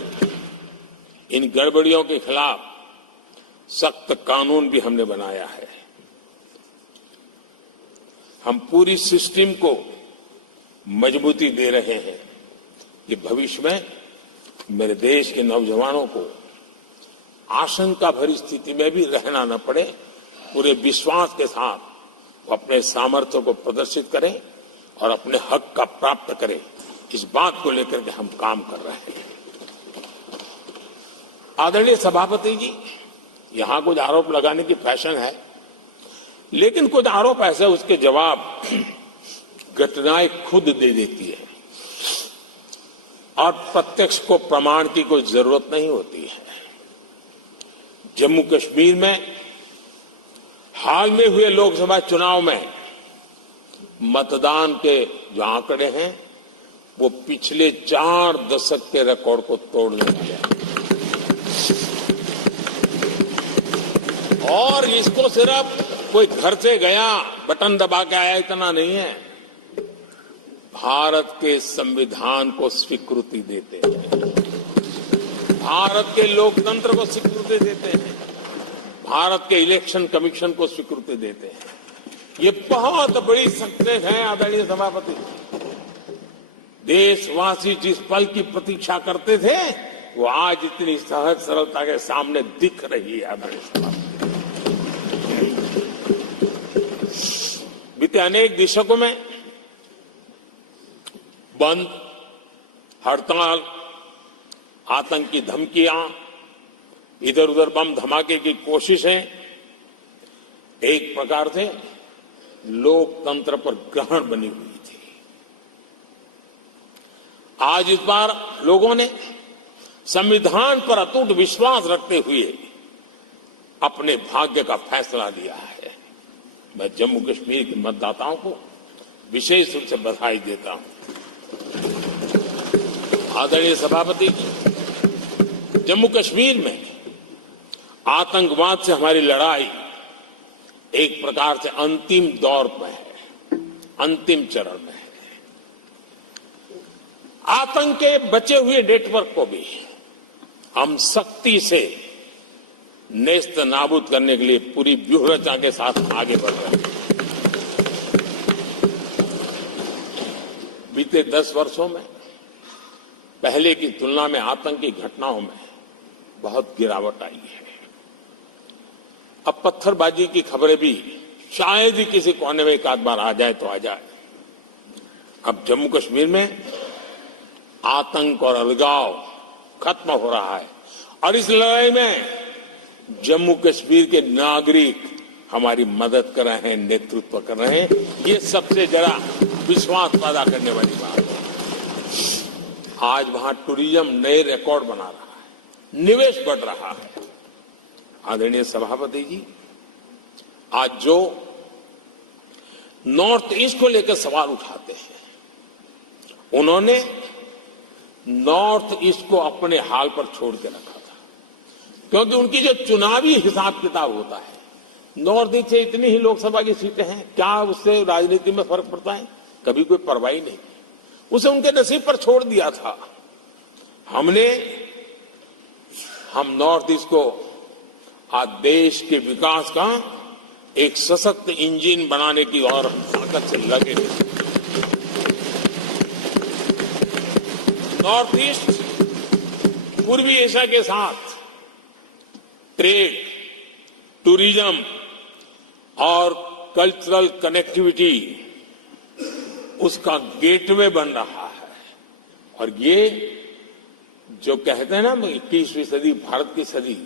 इन गड़बड़ियों के खिलाफ सख्त कानून भी हमने बनाया है। हम पूरी सिस्टम को मजबूती दे रहे हैं कि भविष्य में मेरे देश के नौजवानों को आशंका भरी स्थिति में भी रहना न पड़े, पूरे विश्वास के साथ वो अपने सामर्थ्य को प्रदर्शित करें और अपने हक का प्राप्त करें, इस बात को लेकर के हम काम कर रहे हैं। आदरणीय सभापति जी, यहां कुछ आरोप लगाने की फैशन है, लेकिन कुछ आरोप ऐसे उसके जवाब घटनाएं खुद दे देती है और प्रत्यक्ष को प्रमाण की कोई जरूरत नहीं होती है। जम्मू कश्मीर में हाल में हुए लोकसभा चुनाव में मतदान के जो आंकड़े हैं वो पिछले 4 दशक के रिकॉर्ड को तोड़ने वाले हैं। और इसको सिर्फ कोई घर से गया बटन दबा के आया इतना नहीं है, भारत के संविधान को स्वीकृति देते हैं, भारत के लोकतंत्र को स्वीकृति देते हैं, भारत के इलेक्शन कमीशन को स्वीकृति देते हैं। ये बहुत बड़ी सक्सेस है आदरणीय सभापति। देशवासी जिस पल की प्रतीक्षा करते थे वो आज इतनी सहज सरलता के सामने दिख रही है। आदरणीय सभापति, बीते अनेक दशकों में बंद, हड़ताल, आतंकी धमकियां, इधर उधर बम धमाके की कोशिशें एक प्रकार से लोकतंत्र पर ग्रहण बनी हुई थी। आज इस बार लोगों ने संविधान पर अटूट विश्वास रखते हुए अपने भाग्य का फैसला लिया है। मैं जम्मू कश्मीर के मतदाताओं को विशेष रूप से बधाई देता हूं। आदरणीय सभापति जी, जम्मू कश्मीर में आतंकवाद से हमारी लड़ाई एक प्रकार से अंतिम दौर में है, अंतिम चरण में है। आतंक के बचे हुए नेटवर्क को भी हम सख्ती से नेस्त नाबूद करने के लिए पूरी व्यूहरचना के साथ आगे बढ़ रहे हैं। बीते 10 वर्षों में पहले की तुलना में आतंकी घटनाओं में बहुत गिरावट आई है। अब पत्थरबाजी की खबरें भी शायद ही किसी कोने में एक आध बार आ जाए तो आ जाए। अब जम्मू कश्मीर में आतंक और अलगाव खत्म हो रहा है और इस लड़ाई में जम्मू कश्मीर के नागरिक हमारी मदद कर रहे हैं, नेतृत्व कर रहे हैं। ये सबसे जरा विश्वास पैदा करने वाली बात है। आज वहां टूरिज्म नए रिकॉर्ड बना रहा है, निवेश बढ़ रहा है। आदरणीय सभापति जी, आज जो नॉर्थ ईस्ट को लेकर सवाल उठाते हैं, उन्होंने नॉर्थ ईस्ट को अपने हाल पर छोड़ के रखा था, क्योंकि उनकी जो चुनावी हिसाब किताब होता है, नॉर्थ ईस्ट से इतनी ही लोकसभा की सीटें हैं, क्या उससे राजनीति में फर्क पड़ता है? कभी कोई परवाह नहीं, उसे उनके नसीब पर छोड़ दिया था। हम नॉर्थ ईस्ट को आज देश के विकास का एक सशक्त इंजन बनाने की ओर ताकत से लगे हैं। नॉर्थ ईस्ट पूर्वी एशिया के साथ ट्रेड, टूरिज्म और कल्चरल कनेक्टिविटी उसका गेटवे बन रहा है। और ये जो कहते हैं ना 21वीं सदी भारत की सदी,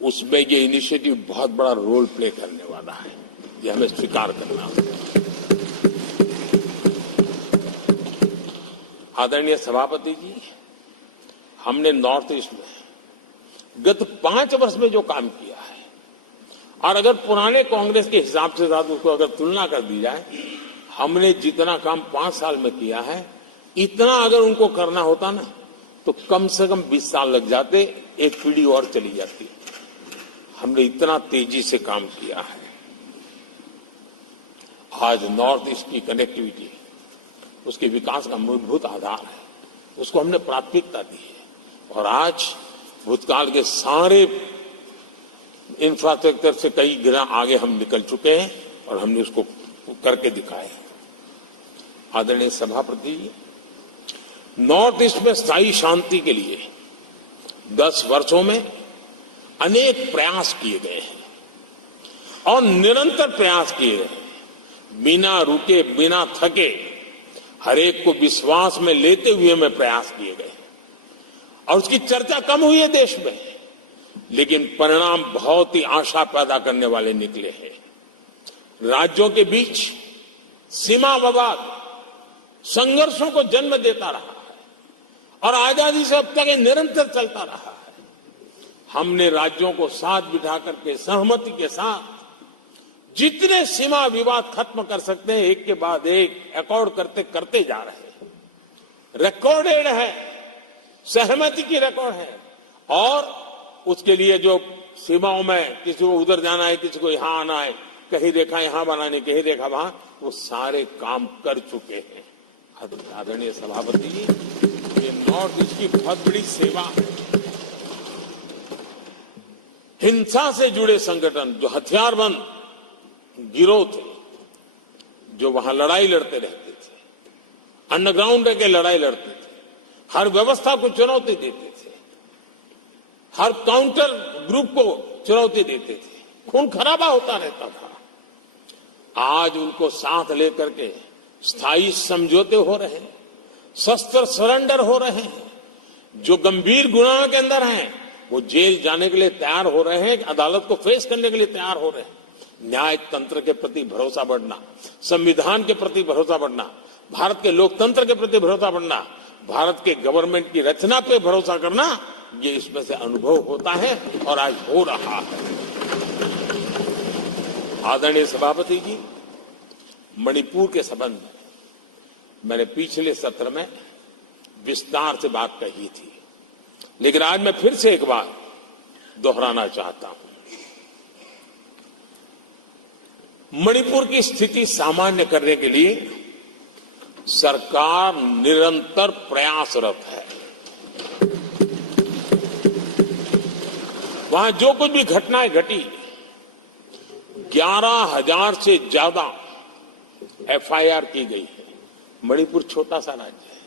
उसमें ये इनिशिएटिव बहुत बड़ा रोल प्ले करने वाला है। ये हमें स्वीकार करना होगा। आदरणीय सभापति जी, हमने नॉर्थ ईस्ट में गत 5 वर्ष में जो काम किया है, और अगर पुराने कांग्रेस के हिसाब से साथ उसको अगर तुलना कर दी जाए, हमने जितना काम 5 साल में किया है, इतना अगर उनको करना होता ना तो कम से कम 20 साल लग जाते, एक पीढ़ी और चली जाती। हमने इतना तेजी से काम किया है। आज नॉर्थ ईस्ट की कनेक्टिविटी उसके विकास का मूलभूत आधार है, उसको हमने प्राथमिकता दी है। और आज भूतकाल के सारे इंफ्रास्ट्रक्चर से कई गुना आगे हम निकल चुके हैं और हमने उसको करके दिखाए हैं। आदरणीय सभापति जी, नॉर्थ ईस्ट में स्थायी शांति के लिए 10 वर्षों में अनेक प्रयास किए गए हैं और निरंतर प्रयास किए गए हैं। बिना रुके, बिना थके, हर एक को विश्वास में लेते हुए में प्रयास किए गए और उसकी चर्चा कम हुई है देश में, लेकिन परिणाम बहुत ही आशा पैदा करने वाले निकले हैं। राज्यों के बीच सीमा विवाद संघर्षों को जन्म देता रहा है और आजादी से अब तक ये निरंतर चलता रहा है। हमने राज्यों को साथ बिठा करके सहमति के साथ जितने सीमा विवाद खत्म कर सकते हैं, एक के बाद एक अकॉर्ड करते करते जा रहे हैं। रिकॉर्डेड है, सहमति की रिकॉर्ड है और उसके लिए जो सीमाओं में किसी को उधर जाना है, किसी को यहां आना है, कहीं रेखा यहां बनानी, कहीं रेखा वहां, वो सारे काम कर चुके हैं। आदरणीय सभापति जी, ये नॉर्थ ईस्ट की बहुत बड़ी सेवा है। हिंसा से जुड़े संगठन, जो हथियारबंद गिरोह थे, जो वहां लड़ाई लड़ते रहते थे, अंडरग्राउंड के लड़ाई लड़ते थे, हर व्यवस्था को चुनौती देते थे, हर काउंटर ग्रुप को चुनौती देते थे, खून खराबा होता रहता था। आज उनको साथ लेकर के स्थायी समझौते हो रहे हैं, शस्त्र सरेंडर हो रहे हैं। जो गंभीर गुनाहों के अंदर हैं वो जेल जाने के लिए तैयार हो रहे हैं, अदालत को फेस करने के लिए तैयार हो रहे हैं। न्याय तंत्र के प्रति भरोसा बढ़ना, संविधान के प्रति भरोसा बढ़ना, भारत के लोकतंत्र के प्रति भरोसा बढ़ना, भारत के गवर्नमेंट की रचना पे भरोसा करना, ये इसमें से अनुभव होता है और आज हो रहा है। आदरणीय सभापति जी, मणिपुर के संबंध में मैंने पिछले सत्र में विस्तार से बात कही थी, लेकिन आज मैं फिर से एक बार दोहराना चाहता हूं। मणिपुर की स्थिति सामान्य करने के लिए सरकार निरंतर प्रयासरत है। वहां जो कुछ भी घटनाएं घटी, 11,000 से ज्यादा एफआईआर की गई है। मणिपुर छोटा सा राज्य है,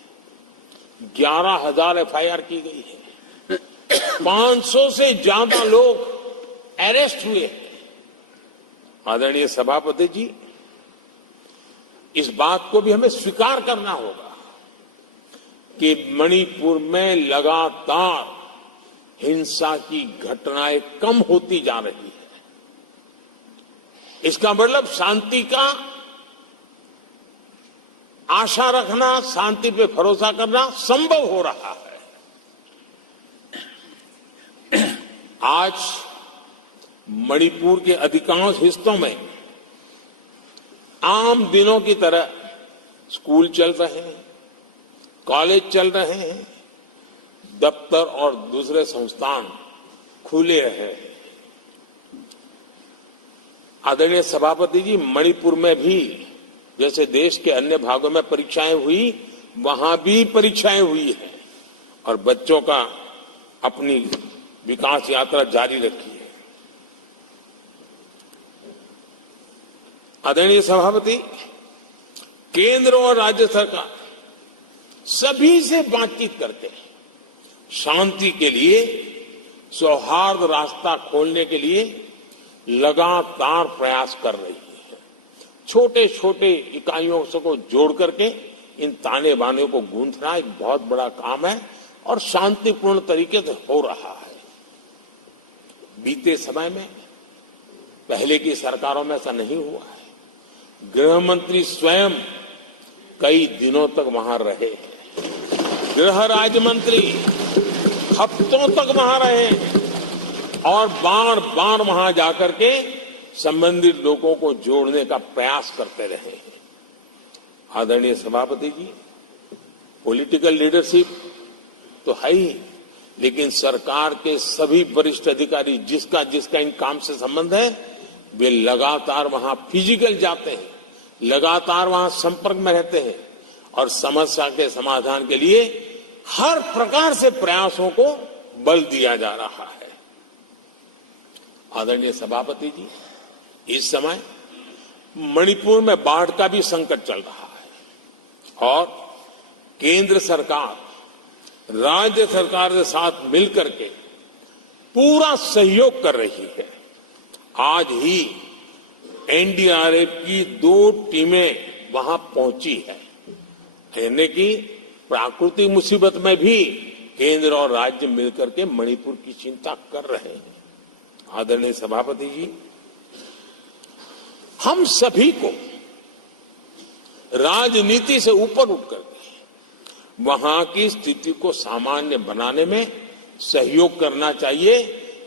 11,000 एफआईआर की गई है, 500 से ज्यादा लोग अरेस्ट हुए हैं। आदरणीय सभापति जी, इस बात को भी हमें स्वीकार करना होगा कि मणिपुर में लगातार हिंसा की घटनाएं कम होती जा रही है। इसका मतलब शांति का आशा रखना, शांति पे भरोसा करना संभव हो रहा है। आज मणिपुर के अधिकांश हिस्सों में आम दिनों की तरह स्कूल चल रहे हैं, कॉलेज चल रहे हैं, दफ्तर और दूसरे संस्थान खुले हैं। आदरणीय सभापति जी, मणिपुर में भी जैसे देश के अन्य भागों में परीक्षाएं हुई, वहां भी परीक्षाएं हुई है और बच्चों का अपनी विकास यात्रा जारी रखी है। आदरणीय सभापति, केंद्र और राज्य सरकार सभी से बातचीत करके शांति के लिए, सौहार्द रास्ता खोलने के लिए लगातार प्रयास कर रही है। छोटे छोटे इकाइयों से को जोड़ करके इन ताने बाने को गूंथना एक बहुत बड़ा काम है और शांतिपूर्ण तरीके से हो रहा है। बीते समय में पहले की सरकारों में ऐसा नहीं हुआ है। गृह मंत्री स्वयं कई दिनों तक वहां रहे हैं, गृह राज्य मंत्री हफ्तों तक वहां रहे हैं और बार बार वहां जाकर के संबंधित लोगों को जोड़ने का प्रयास करते रहे हैं। आदरणीय सभापति जी, पॉलिटिकल लीडरशिप तो है ही, लेकिन सरकार के सभी वरिष्ठ अधिकारी जिसका जिसका इन काम से संबंध है, वे लगातार वहां फिजिकल जाते हैं, लगातार वहां संपर्क में रहते हैं और समस्या के समाधान के लिए हर प्रकार से प्रयासों को बल दिया जा रहा है। आदरणीय सभापति जी, इस समय मणिपुर में बाढ़ का भी संकट चल रहा है और केंद्र सरकार राज्य सरकार के साथ मिलकर के पूरा सहयोग कर रही है। आज ही एनडीआरएफ की 2 टीमें वहां पहुंची है, यानी कि प्राकृतिक मुसीबत में भी केंद्र और राज्य मिलकर के मणिपुर की चिंता कर रहे हैं। आदरणीय सभापति जी, हम सभी को राजनीति से ऊपर उठकर वहां की स्थिति को सामान्य बनाने में सहयोग करना चाहिए,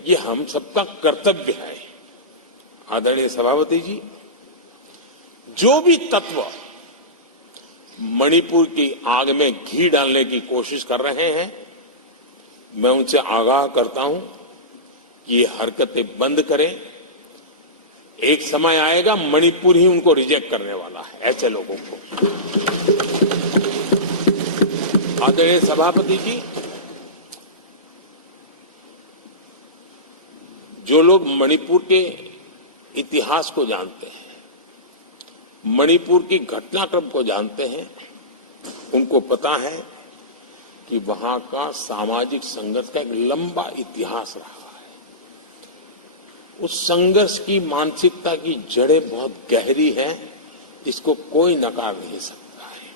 ये हम सबका कर्तव्य है। आदरणीय सभापति जी, जो भी तत्व मणिपुर की आग में घी डालने की कोशिश कर रहे हैं, मैं उनसे आगाह करता हूं कि ये हरकतें बंद करें। एक समय आएगा मणिपुर ही उनको रिजेक्ट करने वाला है, ऐसे लोगों को। आदरणीय सभापति जी, जो लोग मणिपुर के इतिहास को जानते हैं, मणिपुर की घटनाक्रम को जानते हैं, उनको पता है कि वहां का सामाजिक संघर्ष का एक लंबा इतिहास रहा है। उस संघर्ष की मानसिकता की जड़ें बहुत गहरी हैं, इसको कोई नकार नहीं सकता है।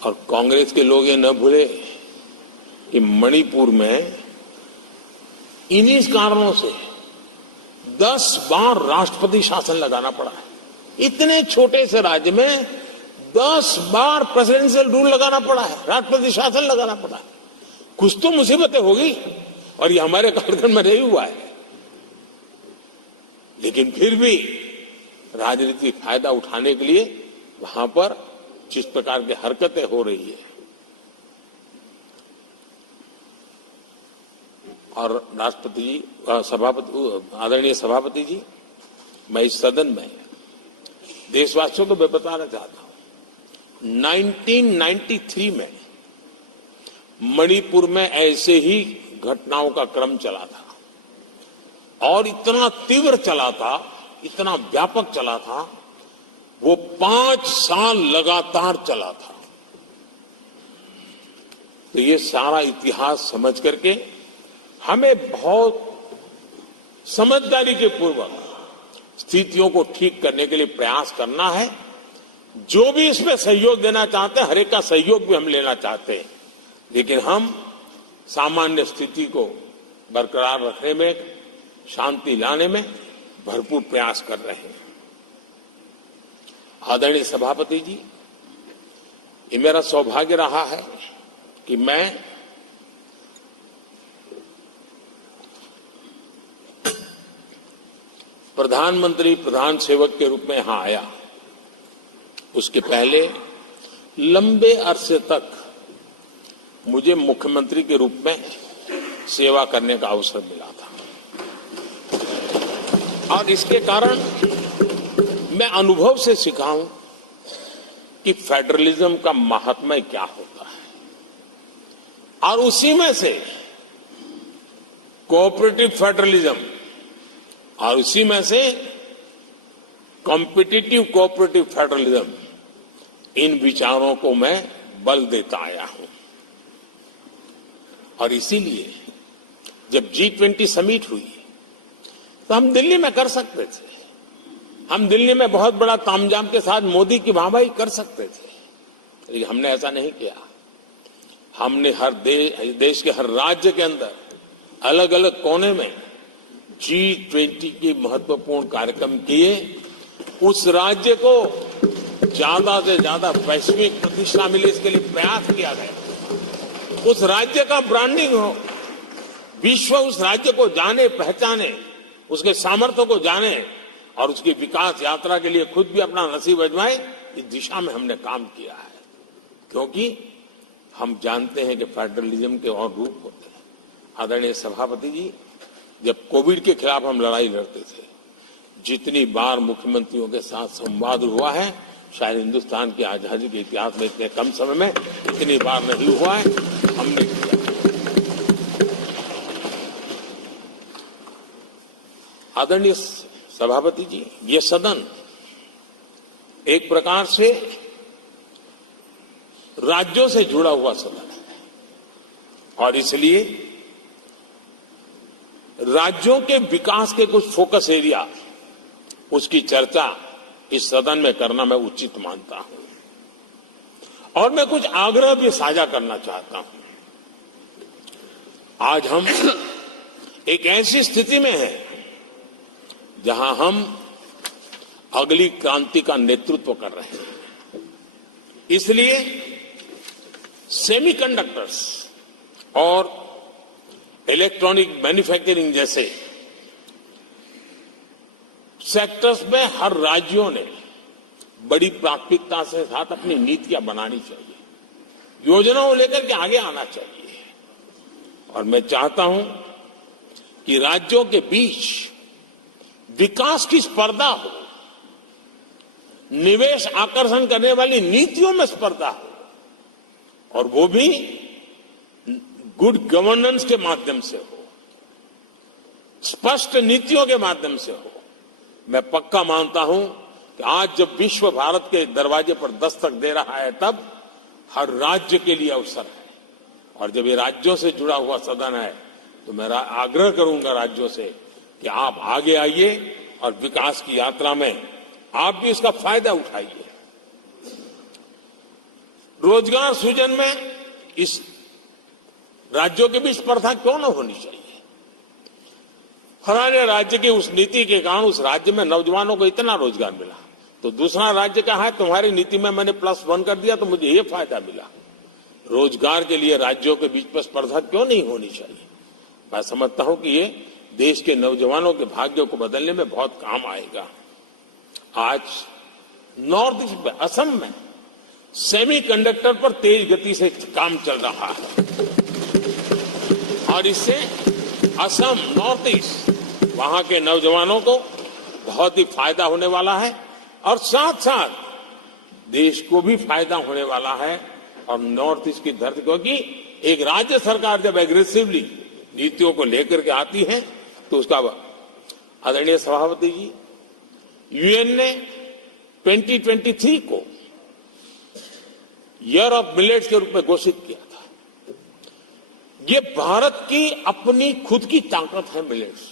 और कांग्रेस के लोग ये न भूले कि मणिपुर में इन्हीं कारणों से 10 बार राष्ट्रपति शासन लगाना पड़ा है। इतने छोटे से राज्य में 10 बार प्रेसिडेंशियल रूल लगाना पड़ा है, राष्ट्रपति शासन लगाना पड़ा है। कुछ तो मुसीबतें होगी और ये हमारे कार्यक्रम में नहीं हुआ है, लेकिन फिर भी राजनीतिक फायदा उठाने के लिए वहां पर जिस प्रकार की हरकतें हो रही है, और राष्ट्रपति जी, आदरणीय सभापति जी, मैं इस सदन में देशवासियों को मैं बताना चाहता हूं, 1993 में मणिपुर में ऐसे ही घटनाओं का क्रम चला था और इतना तीव्र चला था, इतना व्यापक चला था, वो 5 साल लगातार चला था। तो ये सारा इतिहास समझ करके हमें बहुत समझदारी के पूर्वक स्थितियों को ठीक करने के लिए प्रयास करना है। जो भी इसमें सहयोग देना चाहते हैं, हर एक का सहयोग भी हम लेना चाहते हैं, लेकिन हम सामान्य स्थिति को बरकरार रखने में, शांति लाने में भरपूर प्रयास कर रहे हैं। आदरणीय सभापति जी, ये मेरा सौभाग्य रहा है कि मैं प्रधानमंत्री प्रधान सेवक के रूप में यहां आया। उसके पहले लंबे अरसे तक मुझे मुख्यमंत्री के रूप में सेवा करने का अवसर मिला था और इसके कारण मैं अनुभव से सीखा हूं कि फेडरलिज्म का महात्म्य क्या होता है, और उसी में से कोऑपरेटिव फेडरलिज्म और उसी में से कॉम्पिटिटिव कोऑपरेटिव फेडरलिज्म, इन विचारों को मैं बल देता आया हूं। और इसीलिए जब G20 समिट हुई तो हम दिल्ली में कर सकते थे, हम दिल्ली में बहुत बड़ा तामझाम के साथ मोदी की वाहवाही कर सकते थे, लेकिन हमने ऐसा नहीं किया। हमने हर देश के हर राज्य के अंदर अलग अलग कोने में G20 के महत्वपूर्ण कार्यक्रम किए। उस राज्य को ज्यादा से ज्यादा वैश्विक प्रतिष्ठा मिले, इसके लिए प्रयास किया गया। उस राज्य का ब्रांडिंग हो, विश्व उस राज्य को जाने पहचाने, उसके सामर्थ्य को जाने और उसकी विकास यात्रा के लिए खुद भी अपना नसीब आजमाए, इस दिशा में हमने काम किया है। क्योंकि हम जानते हैं कि फेडरलिज्म के और रूप होते हैं। आदरणीय सभापति जी, जब कोविड के खिलाफ हम लड़ाई लड़ते थे, जितनी बार मुख्यमंत्रियों के साथ संवाद हुआ है, शायद हिंदुस्तान की आजादी के इतिहास में इतने कम समय में इतनी बार नहीं हुआ है, हमने किया। आदरणीय सभापति जी, ये सदन एक प्रकार से राज्यों से जुड़ा हुआ सदन है और इसलिए राज्यों के विकास के कुछ फोकस एरिया, उसकी चर्चा इस सदन में करना मैं उचित मानता हूं और मैं कुछ आग्रह भी साझा करना चाहता हूं। आज हम एक ऐसी स्थिति में हैं जहां हम अगली क्रांति का नेतृत्व कर रहे हैं। इसलिए सेमीकंडक्टर्स और इलेक्ट्रॉनिक मैन्युफैक्चरिंग जैसे सेक्टर्स में हर राज्यों ने बड़ी प्राथमिकता से साथ अपनी नीतियां बनानी चाहिए, योजनाओं लेकर के आगे आना चाहिए। और मैं चाहता हूं कि राज्यों के बीच विकास की स्पर्धा हो, निवेश आकर्षण करने वाली नीतियों में स्पर्धा हो और वो भी गुड गवर्नेंस के माध्यम से हो, स्पष्ट नीतियों के माध्यम से हो। मैं पक्का मानता हूं कि आज जब विश्व भारत के दरवाजे पर दस्तक दे रहा है, तब हर राज्य के लिए अवसर है। और जब ये राज्यों से जुड़ा हुआ सदन है, तो मैं आग्रह करूंगा राज्यों से कि आप आगे आइए और विकास की यात्रा में आप भी इसका फायदा उठाइए। रोजगार सृजन में इस राज्यों के बीच स्पर्धा क्यों न होनी चाहिए। हमारे राज्य की उस नीति के कारण उस राज्य में नौजवानों को इतना रोजगार मिला, तो दूसरा राज्य कहा है तुम्हारी नीति में मैंने +1 कर दिया तो मुझे ये फायदा मिला। रोजगार के लिए राज्यों के बीच में स्पर्धा क्यों नहीं होनी चाहिए। मैं समझता हूं कि ये देश के नौजवानों के भाग्यों को बदलने में बहुत काम आएगा। आज नॉर्थ ईस्ट में, असम में सेमीकंडक्टर पर तेज गति से काम चल रहा है और इससे असम, नॉर्थ ईस्ट, वहां के नौजवानों को बहुत ही फायदा होने वाला है और साथ साथ देश को भी फायदा होने वाला है। और नॉर्थ ईस्ट की धरती, क्योंकि एक राज्य सरकार जब एग्रेसिवली नीतियों को लेकर के आती है तो उसका, आदरणीय सभापति जी, यूएन ने 2023 को ईयर ऑफ मिलेट्स के रूप में घोषित किया था। ये भारत की अपनी खुद की ताकत है। मिलेट्स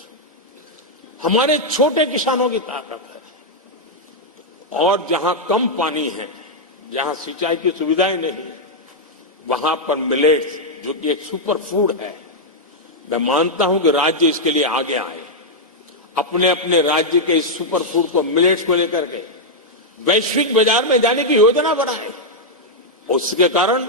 हमारे छोटे किसानों की ताकत है और जहां कम पानी है, जहां सिंचाई की सुविधाएं नहीं है, वहां पर मिलेट्स, जो कि एक सुपर फूड है, मैं मानता हूं कि राज्य इसके लिए आगे आए, अपने अपने राज्य के इस सुपर फूड को, मिलेट्स को लेकर के वैश्विक बाजार में जाने की योजना बनाए। उसके कारण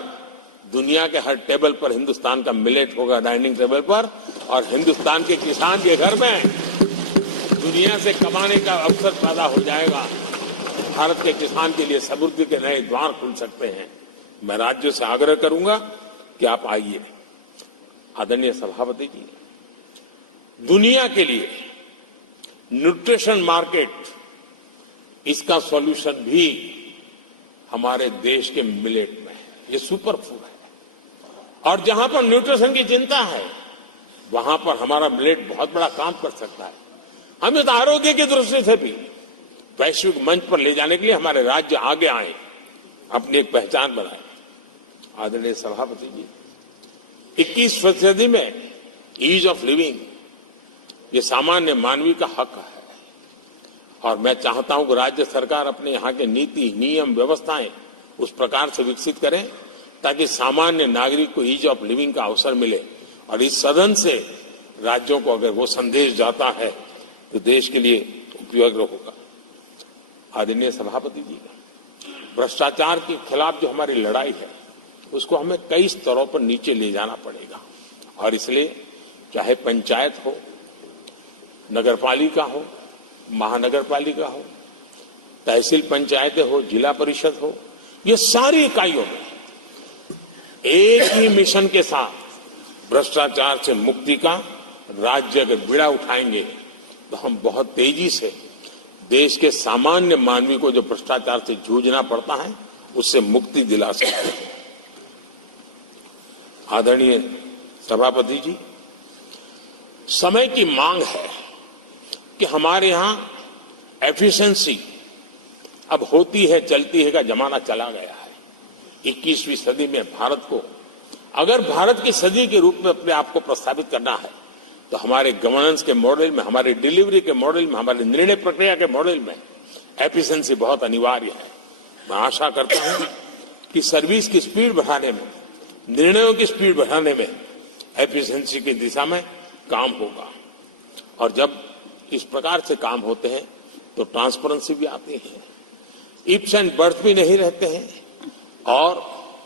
दुनिया के हर टेबल पर हिंदुस्तान का मिलेट होगा, डाइनिंग टेबल पर, और हिंदुस्तान के किसान के घर में दुनिया से कमाने का अवसर पैदा हो जाएगा। भारत के किसान के लिए समृद्धि के नए द्वार खुल सकते हैं। मैं राज्यों से आग्रह करूंगा कि आप आइए। आदरणीय सभापति जी, दुनिया के लिए न्यूट्रिशन मार्केट, इसका सॉल्यूशन भी हमारे देश के मिलेट में है। ये सुपर फूड है और जहां पर न्यूट्रिशन की चिंता है, वहां पर हमारा मिलेट बहुत बड़ा काम कर सकता है। हम इस आरोग्य की दृष्टि से भी वैश्विक मंच पर ले जाने के लिए हमारे राज्य आगे आए, अपनी एक पहचान बनाए। आदरणीय सभापति जी, 21वीं सदी में ईज ऑफ लिविंग, ये सामान्य मानवीय का हक है और मैं चाहता हूं कि राज्य सरकार अपने यहाँ के नीति, नियम, व्यवस्थाएं उस प्रकार से विकसित करें ताकि सामान्य नागरिक को ईज ऑफ लिविंग का अवसर मिले। और इस सदन से राज्यों को अगर वो संदेश जाता है तो देश के लिए उपयोगी होगा। आदरणीय सभापति जी, भ्रष्टाचार के खिलाफ जो हमारी लड़ाई है, उसको हमें कई स्तरों पर नीचे ले जाना पड़ेगा और इसलिए चाहे पंचायत हो, नगरपालिका हो, महानगर पालिका हो, तहसील पंचायतें हो, जिला परिषद हो, ये सारी इकाइयों में एक ही मिशन के साथ भ्रष्टाचार से मुक्ति का राज्य अगर बीड़ा उठाएंगे तो हम बहुत तेजी से देश के सामान्य मानवी को जो भ्रष्टाचार से जूझना पड़ता है उससे मुक्ति दिला सकते हैं। आदरणीय सभापति जी, समय की मांग है कि हमारे यहां एफिशिएंसी अब होती है चलती है का जमाना चला गया है। 21वीं सदी में भारत को अगर भारत की सदी के रूप में अपने आप को प्रस्तावित करना है तो हमारे गवर्नेंस के मॉडल में, हमारे डिलीवरी के मॉडल में, हमारे निर्णय प्रक्रिया के मॉडल में एफिशिएंसी बहुत अनिवार्य है। मैं आशा करता हूं कि सर्विस की स्पीड बढ़ाने में, निर्णयों की स्पीड बढ़ाने में एफिशिएंसी की दिशा में काम होगा। और जब इस प्रकार से काम होते हैं तो ट्रांसपेरेंसी भी आती है, इफ्स एंड बर्ड्स भी नहीं रहते हैं और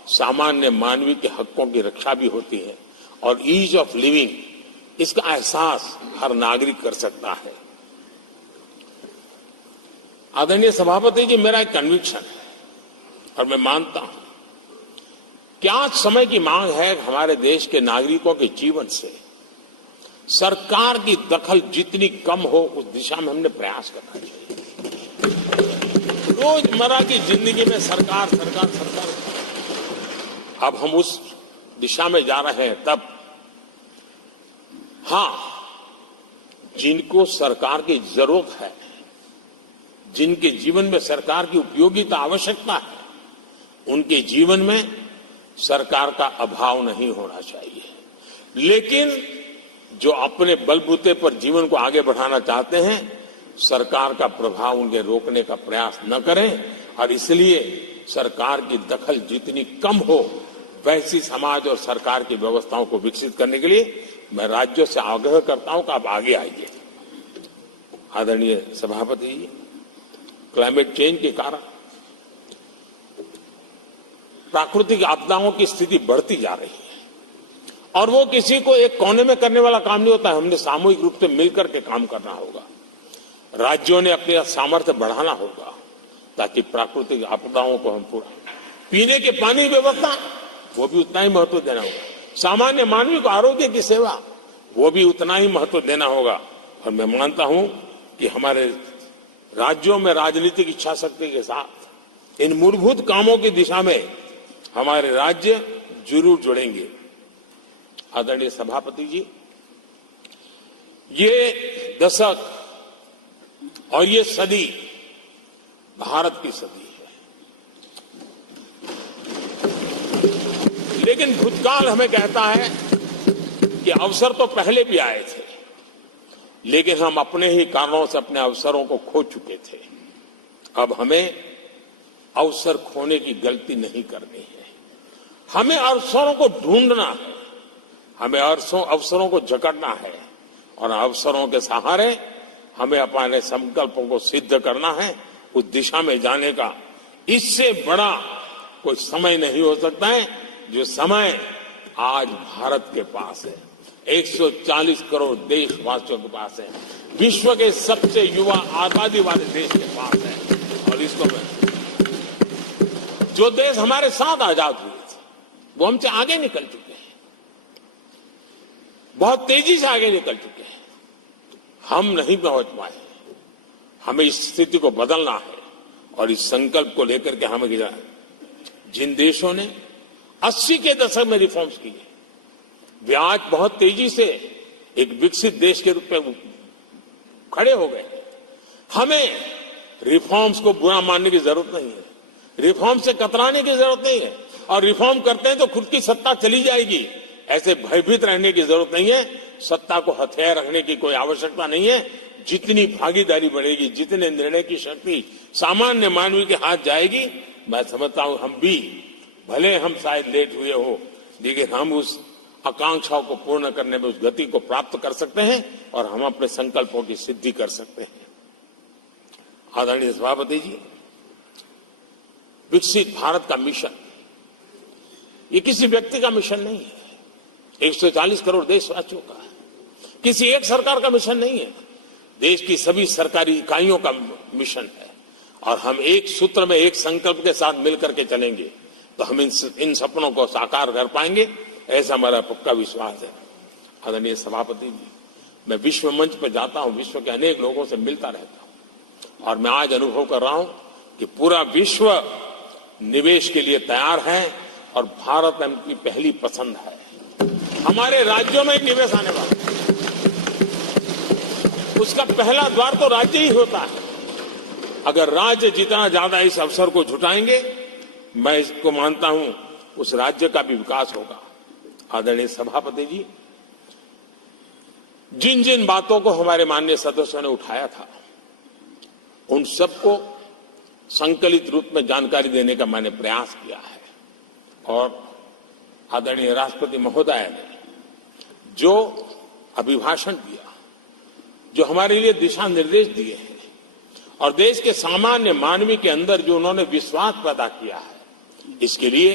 सामान्य मानवीय के हकों की रक्षा भी होती है और ईज ऑफ लिविंग, इसका एहसास हर नागरिक कर सकता है। आदरणीय सभापति जी, मेरा एक कन्विक्शन है और मैं मानता हूं कि आज समय की मांग है हमारे देश के नागरिकों के जीवन से सरकार की दखल जितनी कम हो उस दिशा में हमने प्रयास करना चाहिए। रोजमर्रा की जिंदगी में सरकार सरकार सरकार, अब हम उस दिशा में जा रहे हैं। तब हां, जिनको सरकार की जरूरत है, जिनके जीवन में सरकार की उपयोगिता आवश्यकता है, उनके जीवन में सरकार का अभाव नहीं होना चाहिए। लेकिन जो अपने बलबूते पर जीवन को आगे बढ़ाना चाहते हैं, सरकार का प्रभाव उनके रोकने का प्रयास न करें और इसलिए सरकार की दखल जितनी कम हो वैसी समाज और सरकार की व्यवस्थाओं को विकसित करने के लिए मैं राज्यों से आग्रह करता हूं कि आप आगे आइए। आदरणीय सभापति जी, क्लाइमेट चेंज के कारण प्राकृतिक आपदाओं की स्थिति बढ़ती जा रही है और वो किसी को एक कोने में करने वाला काम नहीं होता है। हमने सामूहिक रूप से मिलकर के काम करना होगा। राज्यों ने अपने सामर्थ्य बढ़ाना होगा ताकि प्राकृतिक आपदाओं को हम पूरा, पीने के पानी व्यवस्था वो भी उतना ही महत्व देना होगा। सामान्य मानवी को आरोग्य की सेवा वो भी उतना ही महत्व देना होगा। और मैं मानता हूं कि हमारे राज्यों में राजनीतिक इच्छा शक्ति के साथ इन मूलभूत कामों की दिशा में हमारे राज्य जरूर जुड़ेंगे। आदरणीय सभापति जी, ये दशक और ये सदी भारत की सदी है, लेकिन भूतकाल हमें कहता है कि अवसर तो पहले भी आए थे, लेकिन हम अपने ही कारणों से अपने अवसरों को खो चुके थे। अब हमें अवसर खोने की गलती नहीं करनी है। हमें अवसरों को ढूंढना है, हमें अवसरों को जकड़ना है और अवसरों के सहारे हमें अपने संकल्पों को सिद्ध करना है, उस दिशा में जाने का। इससे बड़ा कोई समय नहीं हो सकता है जो समय आज भारत के पास है। 140 करोड़ देशवासियों के पास है, विश्व के सबसे युवा आबादी वाले देश के पास है। और इसको जो देश हमारे साथ आजाद हुए थे वो हमसे आगे निकल चुके हैं, बहुत तेजी से आगे निकल चुके हैं। हम नहीं पहुंच पाए। हमें इस स्थिति को बदलना है और इस संकल्प को लेकर के हमें जिन देशों ने 80 के दशक में रिफॉर्म्स किए, वे आज बहुत तेजी से एक विकसित देश के रूप में खड़े हो गए। हमें रिफॉर्म्स को बुरा मानने की जरूरत नहीं है, रिफॉर्म से कतराने की जरूरत नहीं है। और रिफॉर्म करते हैं तो खुद की सत्ता चली जाएगी, ऐसे भयभीत रहने की जरूरत नहीं है। सत्ता को हथियार रखने की कोई आवश्यकता नहीं है। जितनी भागीदारी बढ़ेगी, जितने निर्णय की शक्ति सामान्य मानवी के हाथ जाएगी, मैं समझता हूं हम भी, भले हम शायद लेट हुए हो, लेकिन हम उस आकांक्षाओं को पूर्ण करने में उस गति को प्राप्त कर सकते हैं और हम अपने संकल्पों की सिद्धि कर सकते हैं। आदरणीय सभापति जी, विकसित भारत का मिशन ये किसी व्यक्ति का मिशन नहीं है, 140 करोड़ देशवासियों का है, किसी एक सरकार का मिशन नहीं है। देश की सभी सरकारी इकाइयों का मिशन है और हम एक सूत्र में एक संकल्प के साथ मिलकर के चलेंगे तो हम इन सपनों को साकार कर पाएंगे, ऐसा हमारा पक्का विश्वास है। आदरणीय सभापति जी, मैं विश्व मंच पर जाता हूं, विश्व के अनेक लोगों से मिलता रहता हूं और मैं आज अनुभव कर रहा हूं कि पूरा विश्व निवेश के लिए तैयार है और भारत उनकी पहली पसंद है। हमारे राज्यों में निवेश आने वाला, उसका पहला द्वार तो राज्य ही होता है। अगर राज्य जितना ज्यादा इस अवसर को जुटाएंगे, मैं इसको मानता हूं उस राज्य का भी विकास होगा। आदरणीय सभापति जी, जिन जिन बातों को हमारे माननीय सदस्यों ने उठाया था, उन सबको संकलित रूप में जानकारी देने का मैंने प्रयास किया है और आदरणीय राष्ट्रपति महोदय ने जो अभिभाषण दिया, जो हमारे लिए दिशा निर्देश दिए हैं और देश के सामान्य मानवी के अंदर जो उन्होंने विश्वास पैदा किया है, इसके लिए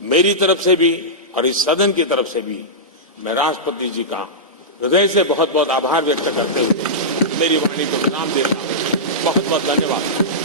मेरी तरफ से भी और इस सदन की तरफ से भी मैं राष्ट्रपति जी का हृदय से बहुत बहुत आभार व्यक्त करते हुए मेरी वाणी को विराम देता हूं। बहुत बहुत धन्यवाद।